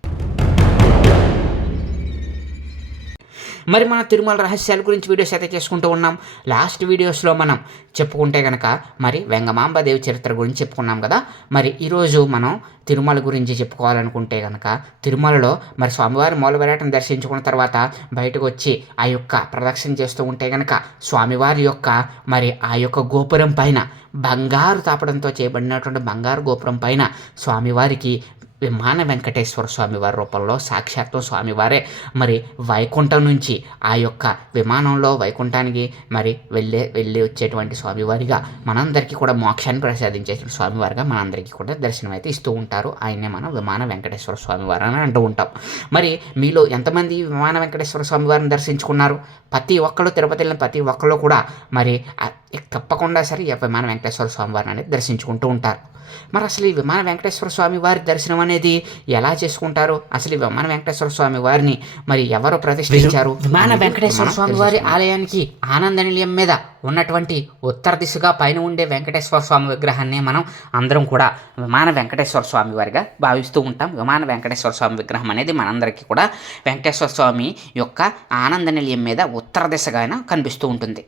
మరి మన తిరుమల రహస్యాల గురించి వీడియోస్ అయితే చేసుకుంటూ ఉన్నాం. లాస్ట్ వీడియోస్లో మనం చెప్పుకుంటే కనుక మరి వెంగమాంబాదేవి చరిత్ర గురించి చెప్పుకున్నాం కదా. మరి ఈరోజు మనం తిరుమల గురించి చెప్పుకోవాలనుకుంటే కనుక తిరుమలలో మరి స్వామివారి మూల విరాటను దర్శించుకున్న తర్వాత బయటకు వచ్చి ఆ యొక్క ప్రదక్షిణ చేస్తూ ఉంటే కనుక స్వామివారి యొక్క మరి ఆ యొక్క గోపురం పైన బంగారు తాపడంతో చేయబడినటువంటి బంగారు గోపురం పైన స్వామివారికి విమాన వెంకటేశ్వర స్వామివారి రూపంలో సాక్షాత్తు స్వామివారే మరి వైకుంఠం నుంచి ఆ యొక్క విమానంలో వైకుంఠానికి మరి వెళ్ళి వచ్చేటువంటి స్వామివారిగా మనందరికీ కూడా మోక్షాన్ని ప్రసాదించే స్వామివారిగా మనందరికీ కూడా దర్శనం అయితే ఇస్తూ ఉంటారు. ఆయనే మనం విమాన వెంకటేశ్వర స్వామివారు అని అంటూ ఉంటాం. మరి మీలో ఎంతమంది విమాన వెంకటేశ్వర స్వామివారిని దర్శించుకున్నారు? ప్రతి ఒక్కళ్ళు తిరుపతి వెళ్ళిన ప్రతి ఒక్కళ్ళు కూడా మరి తప్పకుండా సరే విమాన వెంకటేశ్వర స్వామివారిని అనేది దర్శించుకుంటూ ఉంటారు. మరి అసలు ఈ విమాన వెంకటేశ్వర స్వామి వారి దర్శనం అనేది ఎలా చేసుకుంటారు? అసలు ఈ విమాన వెంకటేశ్వర స్వామి వారిని మరి ఎవరు ప్రతిష్ఠించారు? విమాన వెంకటేశ్వర స్వామి వారి ఆలయానికి ఆనంద నిలయం మీద ఉన్నటువంటి ఉత్తర దిశగా పైన ఉండే వెంకటేశ్వర స్వామి విగ్రహాన్ని మనం అందరం కూడా విమాన వెంకటేశ్వర స్వామి వారిగా భావిస్తూ ఉంటాం. విమాన వెంకటేశ్వర స్వామి విగ్రహం అనేది మనందరికీ కూడా వెంకటేశ్వర స్వామి యొక్క ఆనంద నిలయం మీద ఉత్తర దిశగా కనిపిస్తూ ఉంటుంది.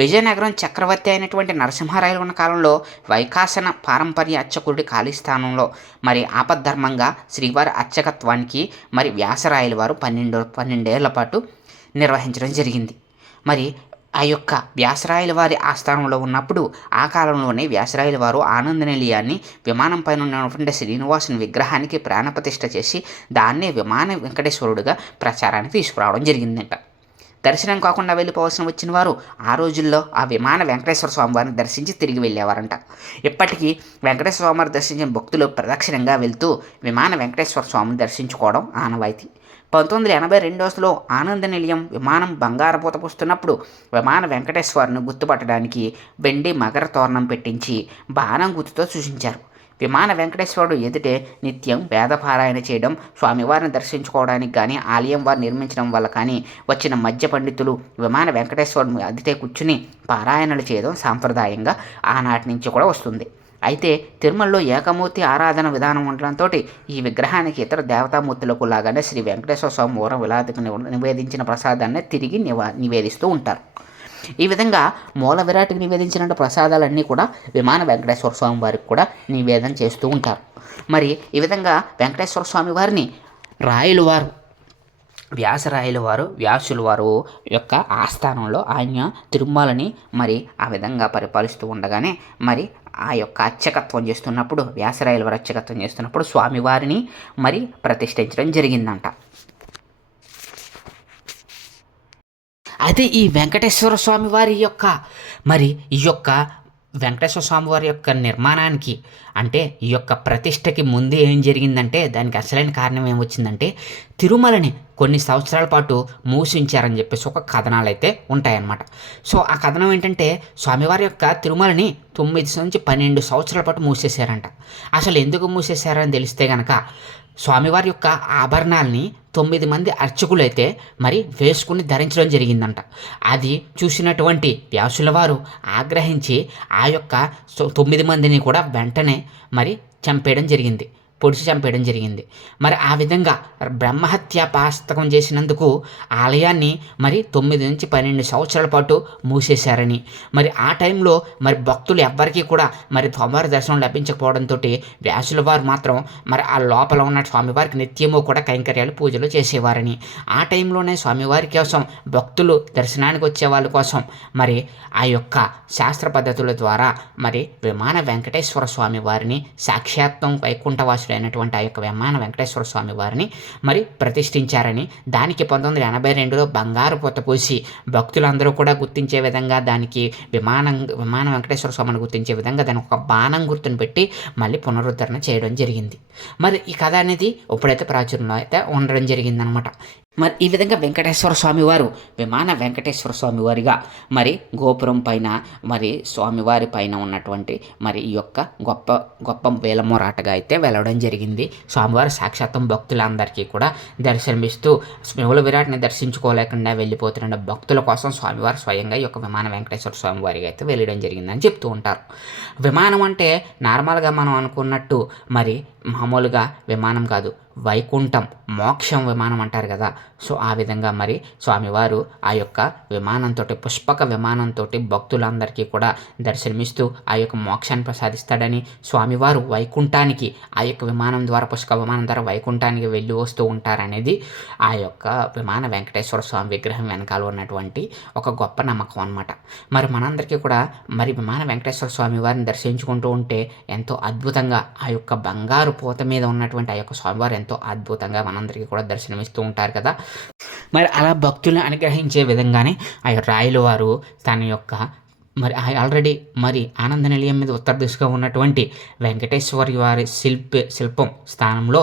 విజయనగరం చక్రవర్తి అయినటువంటి నరసింహరాయలు ఉన్న కాలంలో వైకాసన పారంపర్య అర్చకుడి ఖాళీ స్థానంలో మరి ఆపద్ధర్మంగా శ్రీవారి అర్చకత్వానికి మరి వ్యాసరాయల వారు 12 ఏళ్ల పాటు నిర్వహించడం జరిగింది. మరి ఆ యొక్క వ్యాసరాయల వారి ఆస్థానంలో ఉన్నప్పుడు ఆ కాలంలోనే వ్యాసరాయల వారు ఆనంద నిలయాన్ని విమానం పైన ఉన్నటువంటి శ్రీనివాసుని విగ్రహానికి ప్రాణప్రతిష్ఠ చేసి దాన్నే విమాన వెంకటేశ్వరుడిగా ప్రచారానికి తీసుకురావడం జరిగిందంట. దర్శనం కాకుండా వెళ్ళిపోవాల్సిన వచ్చిన వారు ఆ రోజుల్లో ఆ విమాన వెంకటేశ్వర స్వామివారిని దర్శించి తిరిగి వెళ్ళేవారంట. ఇప్పటికీ వెంకటేశ్వర స్వామివారిని దర్శించిన భక్తులు ప్రదక్షిణంగా వెళ్తూ విమాన వెంకటేశ్వర స్వామిని దర్శించుకోవడం ఆనవాయితీ. 1982లో ఆనంద నిలయం విమానం బంగారపూత పూస్తున్నప్పుడు విమాన వెంకటేశ్వరుని గుర్తుపట్టడానికి వెండి మకర తోరణం పెట్టించి బాణం గుర్తుతో సూచించారు. విమాన వెంకటేశ్వరుడు ఎదుటే నిత్యం వేదపారాయణ చేయడం, స్వామివారిని దర్శించుకోవడానికి కానీ ఆలయం వారు నిర్మించడం వల్ల కానీ వచ్చిన మధ్య పండితులు విమాన వెంకటేశ్వరుని అదితే కూర్చుని పారాయణలు చేయడం సాంప్రదాయంగా ఆనాటి నుంచి కూడా వస్తుంది. అయితే తిరుమలలో ఏకమూర్తి ఆరాధన విధానం ఉండడంతో ఈ విగ్రహానికి ఇతర దేవతామూర్తులకు లాగానే శ్రీ వెంకటేశ్వర స్వామి ఊరం విలాదికి నివేదించిన ప్రసాదాన్ని తిరిగి నివేదిస్తూ ఉంటారు. ఈ విధంగా మూల విరాట్కి నివేదించిన ప్రసాదాలన్నీ కూడా విమాన వెంకటేశ్వర స్వామి వారికి కూడా నివేదన చేస్తూ ఉంటారు. మరి ఈ విధంగా వెంకటేశ్వర స్వామి వారిని రాయలు వారు వ్యాసరాయల వారు వ్యాసుల వారు యొక్క ఆస్థానంలో ఆయన తిరుమలని మరి ఆ విధంగా పరిపాలిస్తూ ఉండగానే మరి ఆ యొక్క అర్చకత్వం చేస్తున్నప్పుడు వ్యాసరాయల వారు అర్చకత్వం చేస్తున్నప్పుడు స్వామివారిని మరి ప్రతిష్ఠించడం జరిగిందంట. అయితే ఈ వెంకటేశ్వర స్వామి వారి యొక్క మరి ఈ యొక్క వెంకటేశ్వర స్వామి వారి యొక్క నిర్మాణానికి అంటే ఈ యొక్క ప్రతిష్టకి ముందే ఏం జరిగిందంటే దానికి అసలైన కారణం ఏమొచ్చిందంటే తిరుమలని కొన్ని సంవత్సరాల పాటు మూసించారని చెప్పేసి ఒక కథనాలు అయితే ఉంటాయన్నమాట. సో ఆ కథనం ఏంటంటే స్వామివారి యొక్క తిరుమలని 9 నుంచి 12 సంవత్సరాల పాటు మూసేశారంట. అసలు ఎందుకు మూసేశారని తెలిస్తే కనుక స్వామివారి యొక్క ఆభరణాల్ని 9 మంది అర్చకులైతే మరి వేసుకుని ధరించడం జరిగిందంట. అది చూసినటువంటి వ్యాసుల వారు ఆగ్రహించి ఆ యొక్క 9 మందిని కూడా వెంటనే మరి చంపేయడం జరిగింది, పొడిచి చంపేయడం జరిగింది. మరి ఆ విధంగా బ్రహ్మహత్య పాస్తకం చేసినందుకు ఆలయాన్ని మరి 9 నుంచి 12 సంవత్సరాల పాటు మూసేశారని, మరి ఆ టైంలో మరి భక్తులు ఎవ్వరికీ కూడా మరి స్వామివారి దర్శనం లభించకపోవడంతో వ్యాసుల వారు మాత్రం మరి ఆ లోపల ఉన్న స్వామివారికి నిత్యము కూడా కైంకర్యాలు పూజలు చేసేవారని, ఆ టైంలోనే స్వామివారి కోసం భక్తులు దర్శనానికి వచ్చే వాళ్ళ కోసం మరి ఆ యొక్క శాస్త్ర పద్ధతుల ద్వారా మరి విమాన వెంకటేశ్వర స్వామి వారిని సాక్షాత్తం వైకుంఠవాసుడు అయినటువంటి ఆ యొక్క విమాన వెంకటేశ్వర స్వామి వారిని మరి ప్రతిష్ఠించారని, దానికి 1982లో బంగారు పొత పూసి భక్తులందరూ కూడా గుర్తించే విధంగా దానికి విమాన వెంకటేశ్వర స్వామిని గుర్తించే విధంగా దానికి ఒక బాణం గుర్తును పెట్టి మళ్ళీ పునరుద్ధరణ చేయడం జరిగింది. మరి ఈ కథ అనేది ఎప్పుడైతే ప్రాచుర్యంలో అయితే ఉండడం జరిగిందనమాట. మరి ఈ విధంగా వెంకటేశ్వర స్వామి వారు విమాన వెంకటేశ్వర స్వామి వారిగా మరి గోపురం పైన మరి స్వామివారి పైన ఉన్నటువంటి మరి ఈ యొక్క గొప్ప గొప్ప వేలమోరాటగా అయితే వెళ్ళడం జరిగింది. స్వామివారి సాక్షాత్తం భక్తులందరికీ కూడా దర్శనమిస్తూ మూల విరాట్ని దర్శించుకోలేకుండా వెళ్ళిపోతున్న భక్తుల కోసం స్వామివారు స్వయంగా ఈ యొక్క విమాన వెంకటేశ్వర స్వామి వారికి అయితే వెళ్ళడం జరిగిందని చెప్తూ ఉంటారు. విమానం అంటే నార్మల్గా మనం అనుకున్నట్టు మరి మామూలుగా విమానం కాదు, వైకుంఠం మోక్షం విమానం అంటారు కదా. సో ఆ విధంగా మరి స్వామివారు ఆ యొక్క విమానంతో పుష్పక విమానంతో భక్తులందరికీ కూడా దర్శనమిస్తూ ఆ యొక్క మోక్షాన్ని ప్రసాదిస్తాడని, స్వామివారు వైకుంఠానికి ఆ యొక్క విమానం ద్వారా పుష్పక విమానం ద్వారా వైకుంఠానికి వెళ్ళి వస్తూ ఉంటారనేది ఆ యొక్క విమాన వెంకటేశ్వర స్వామి విగ్రహం వెనకాల ఉన్నటువంటి ఒక గొప్ప నమ్మకం అనమాట. మరి మనందరికీ కూడా మరి విమాన వెంకటేశ్వర స్వామి వారిని దర్శించుకుంటూ ఉంటే ఎంతో అద్భుతంగా ఆ యొక్క బంగారు పూత మీద ఉన్నటువంటి ఆ యొక్క స్వామివారు ఎంతో అద్భుతంగా మనందరికీ కూడా దర్శనమిస్తూ ఉంటారు కదా. మరి అలా భక్తులను అనుగ్రహించే విధంగానే ఆ రాయల వారు తన యొక్క మరి ఆల్రెడీ మరి ఆనంద నిలయం మీద ఉత్తర దిశగా ఉన్నటువంటి వెంకటేశ్వరి వారి శిల్పం స్థానంలో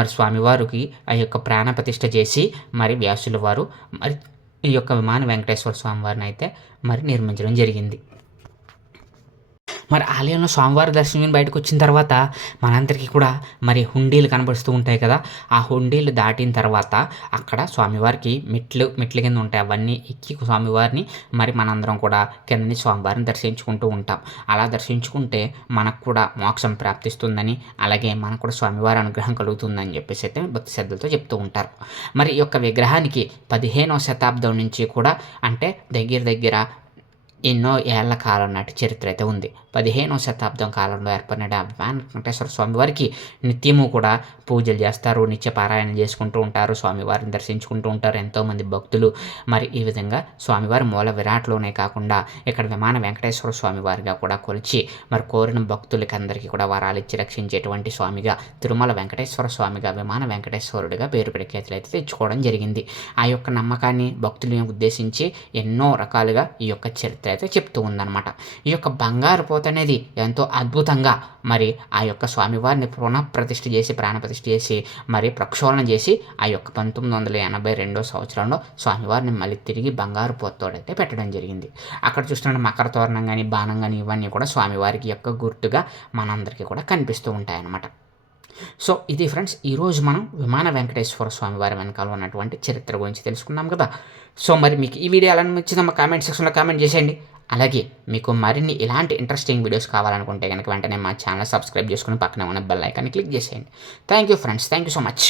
మరి స్వామివారికి ఆ యొక్క ప్రాణ ప్రతిష్ఠ చేసి మరి వ్యాసుల వారు మరి ఈ యొక్క విమాన వెంకటేశ్వర స్వామి వారిని అయితే మరి నిర్మించడం జరిగింది. మరి ఆలయంలో స్వామివారి దర్శనం బయటకు వచ్చిన తర్వాత మనందరికీ కూడా మరి హుండీలు కనబడుతూ ఉంటాయి కదా. ఆ హుండీలు దాటిన తర్వాత అక్కడ స్వామివారికి మెట్లు కింద ఉంటాయి, అవన్నీ ఎక్కి స్వామివారిని మరి మనందరం కూడా కిందని స్వామివారిని దర్శించుకుంటూ ఉంటాం. అలా దర్శించుకుంటే మనకు కూడా మోక్షం ప్రాప్తిస్తుందని, అలాగే మనకు కూడా స్వామివారి అనుగ్రహం కలుగుతుందని చెప్పేసి అయితే భక్తి శ్రద్ధలతో చెప్తూ ఉంటారు. మరి ఈ యొక్క విగ్రహానికి 15వ శతాబ్దం నుంచి కూడా అంటే దగ్గర ఎన్నో ఏళ్ల కాలం నాటి చరిత్ర అయితే ఉంది. 15వ శతాబ్దం కాలంలో ఏర్పడిన విమాన వెంకటేశ్వర స్వామి వారికి నిత్యము కూడా పూజలు చేస్తారు, నిత్య పారాయణ చేసుకుంటూ ఉంటారు, స్వామివారిని దర్శించుకుంటూ ఉంటారు ఎంతోమంది భక్తులు. మరి ఈ విధంగా స్వామివారి మూల విరాట్లోనే కాకుండా ఇక్కడ విమాన వెంకటేశ్వర స్వామి వారిగా కూడా కొలిచి మరి కోరిన భక్తులకి అందరికీ కూడా వరాలు ఇచ్చి రక్షించేటువంటి స్వామిగా, తిరుమల వెంకటేశ్వర స్వామిగా, విమాన వెంకటేశ్వరుడిగా పేరు ప్రఖ్యాతులు అయితే తెచ్చుకోవడం జరిగింది. ఆ యొక్క నమ్మకాన్ని భక్తులను ఉద్దేశించి ఎన్నో రకాలుగా ఈ యొక్క చరిత్ర అయితే చెప్తూ ఉందన్నమాట. ఈ యొక్క బంగారు పోత అనేది ఎంతో అద్భుతంగా మరి ఆ యొక్క స్వామివారిని పునఃప్రతిష్ఠ చేసి ప్రాణప్రతిష్ఠ చేసి మరి ప్రక్షాళన చేసి ఆ యొక్క 1982 సంవత్సరంలో స్వామివారిని మళ్ళీ తిరిగి బంగారు పోతోడైతే పెట్టడం జరిగింది. అక్కడ చూస్తున్న మకర తోరణం కానీ బాణం కానీ ఇవన్నీ కూడా స్వామివారికి యొక్క గుర్తుగా మనందరికీ కూడా కనిపిస్తూ ఉంటాయన్నమాట. సో ఇది ఫ్రెండ్స్, ఈరోజు మనం విమాన వెంకటేశ్వర స్వామి వారి వెనకాల ఉన్నటువంటి చరిత్ర గురించి తెలుసుకున్నాం కదా. సో మరి మీకు ఈ వీడియో ఎలా నచ్చిందో మా కామెంట్ సెక్షన్లో కామెంట్ చేసేయండి. అలాగే మీకు మరిన్ని ఇలాంటి ఇంట్రెస్టింగ్ వీడియోస్ కావాలనుకుంటే కనుక వెంటనే మా ఛానల్ సబ్స్క్రైబ్ చేసుకుని పక్కనే ఉన్న బెల్ ఐకాన్ని క్లిక్ చేసేయండి. Thank you friends, thank you so much.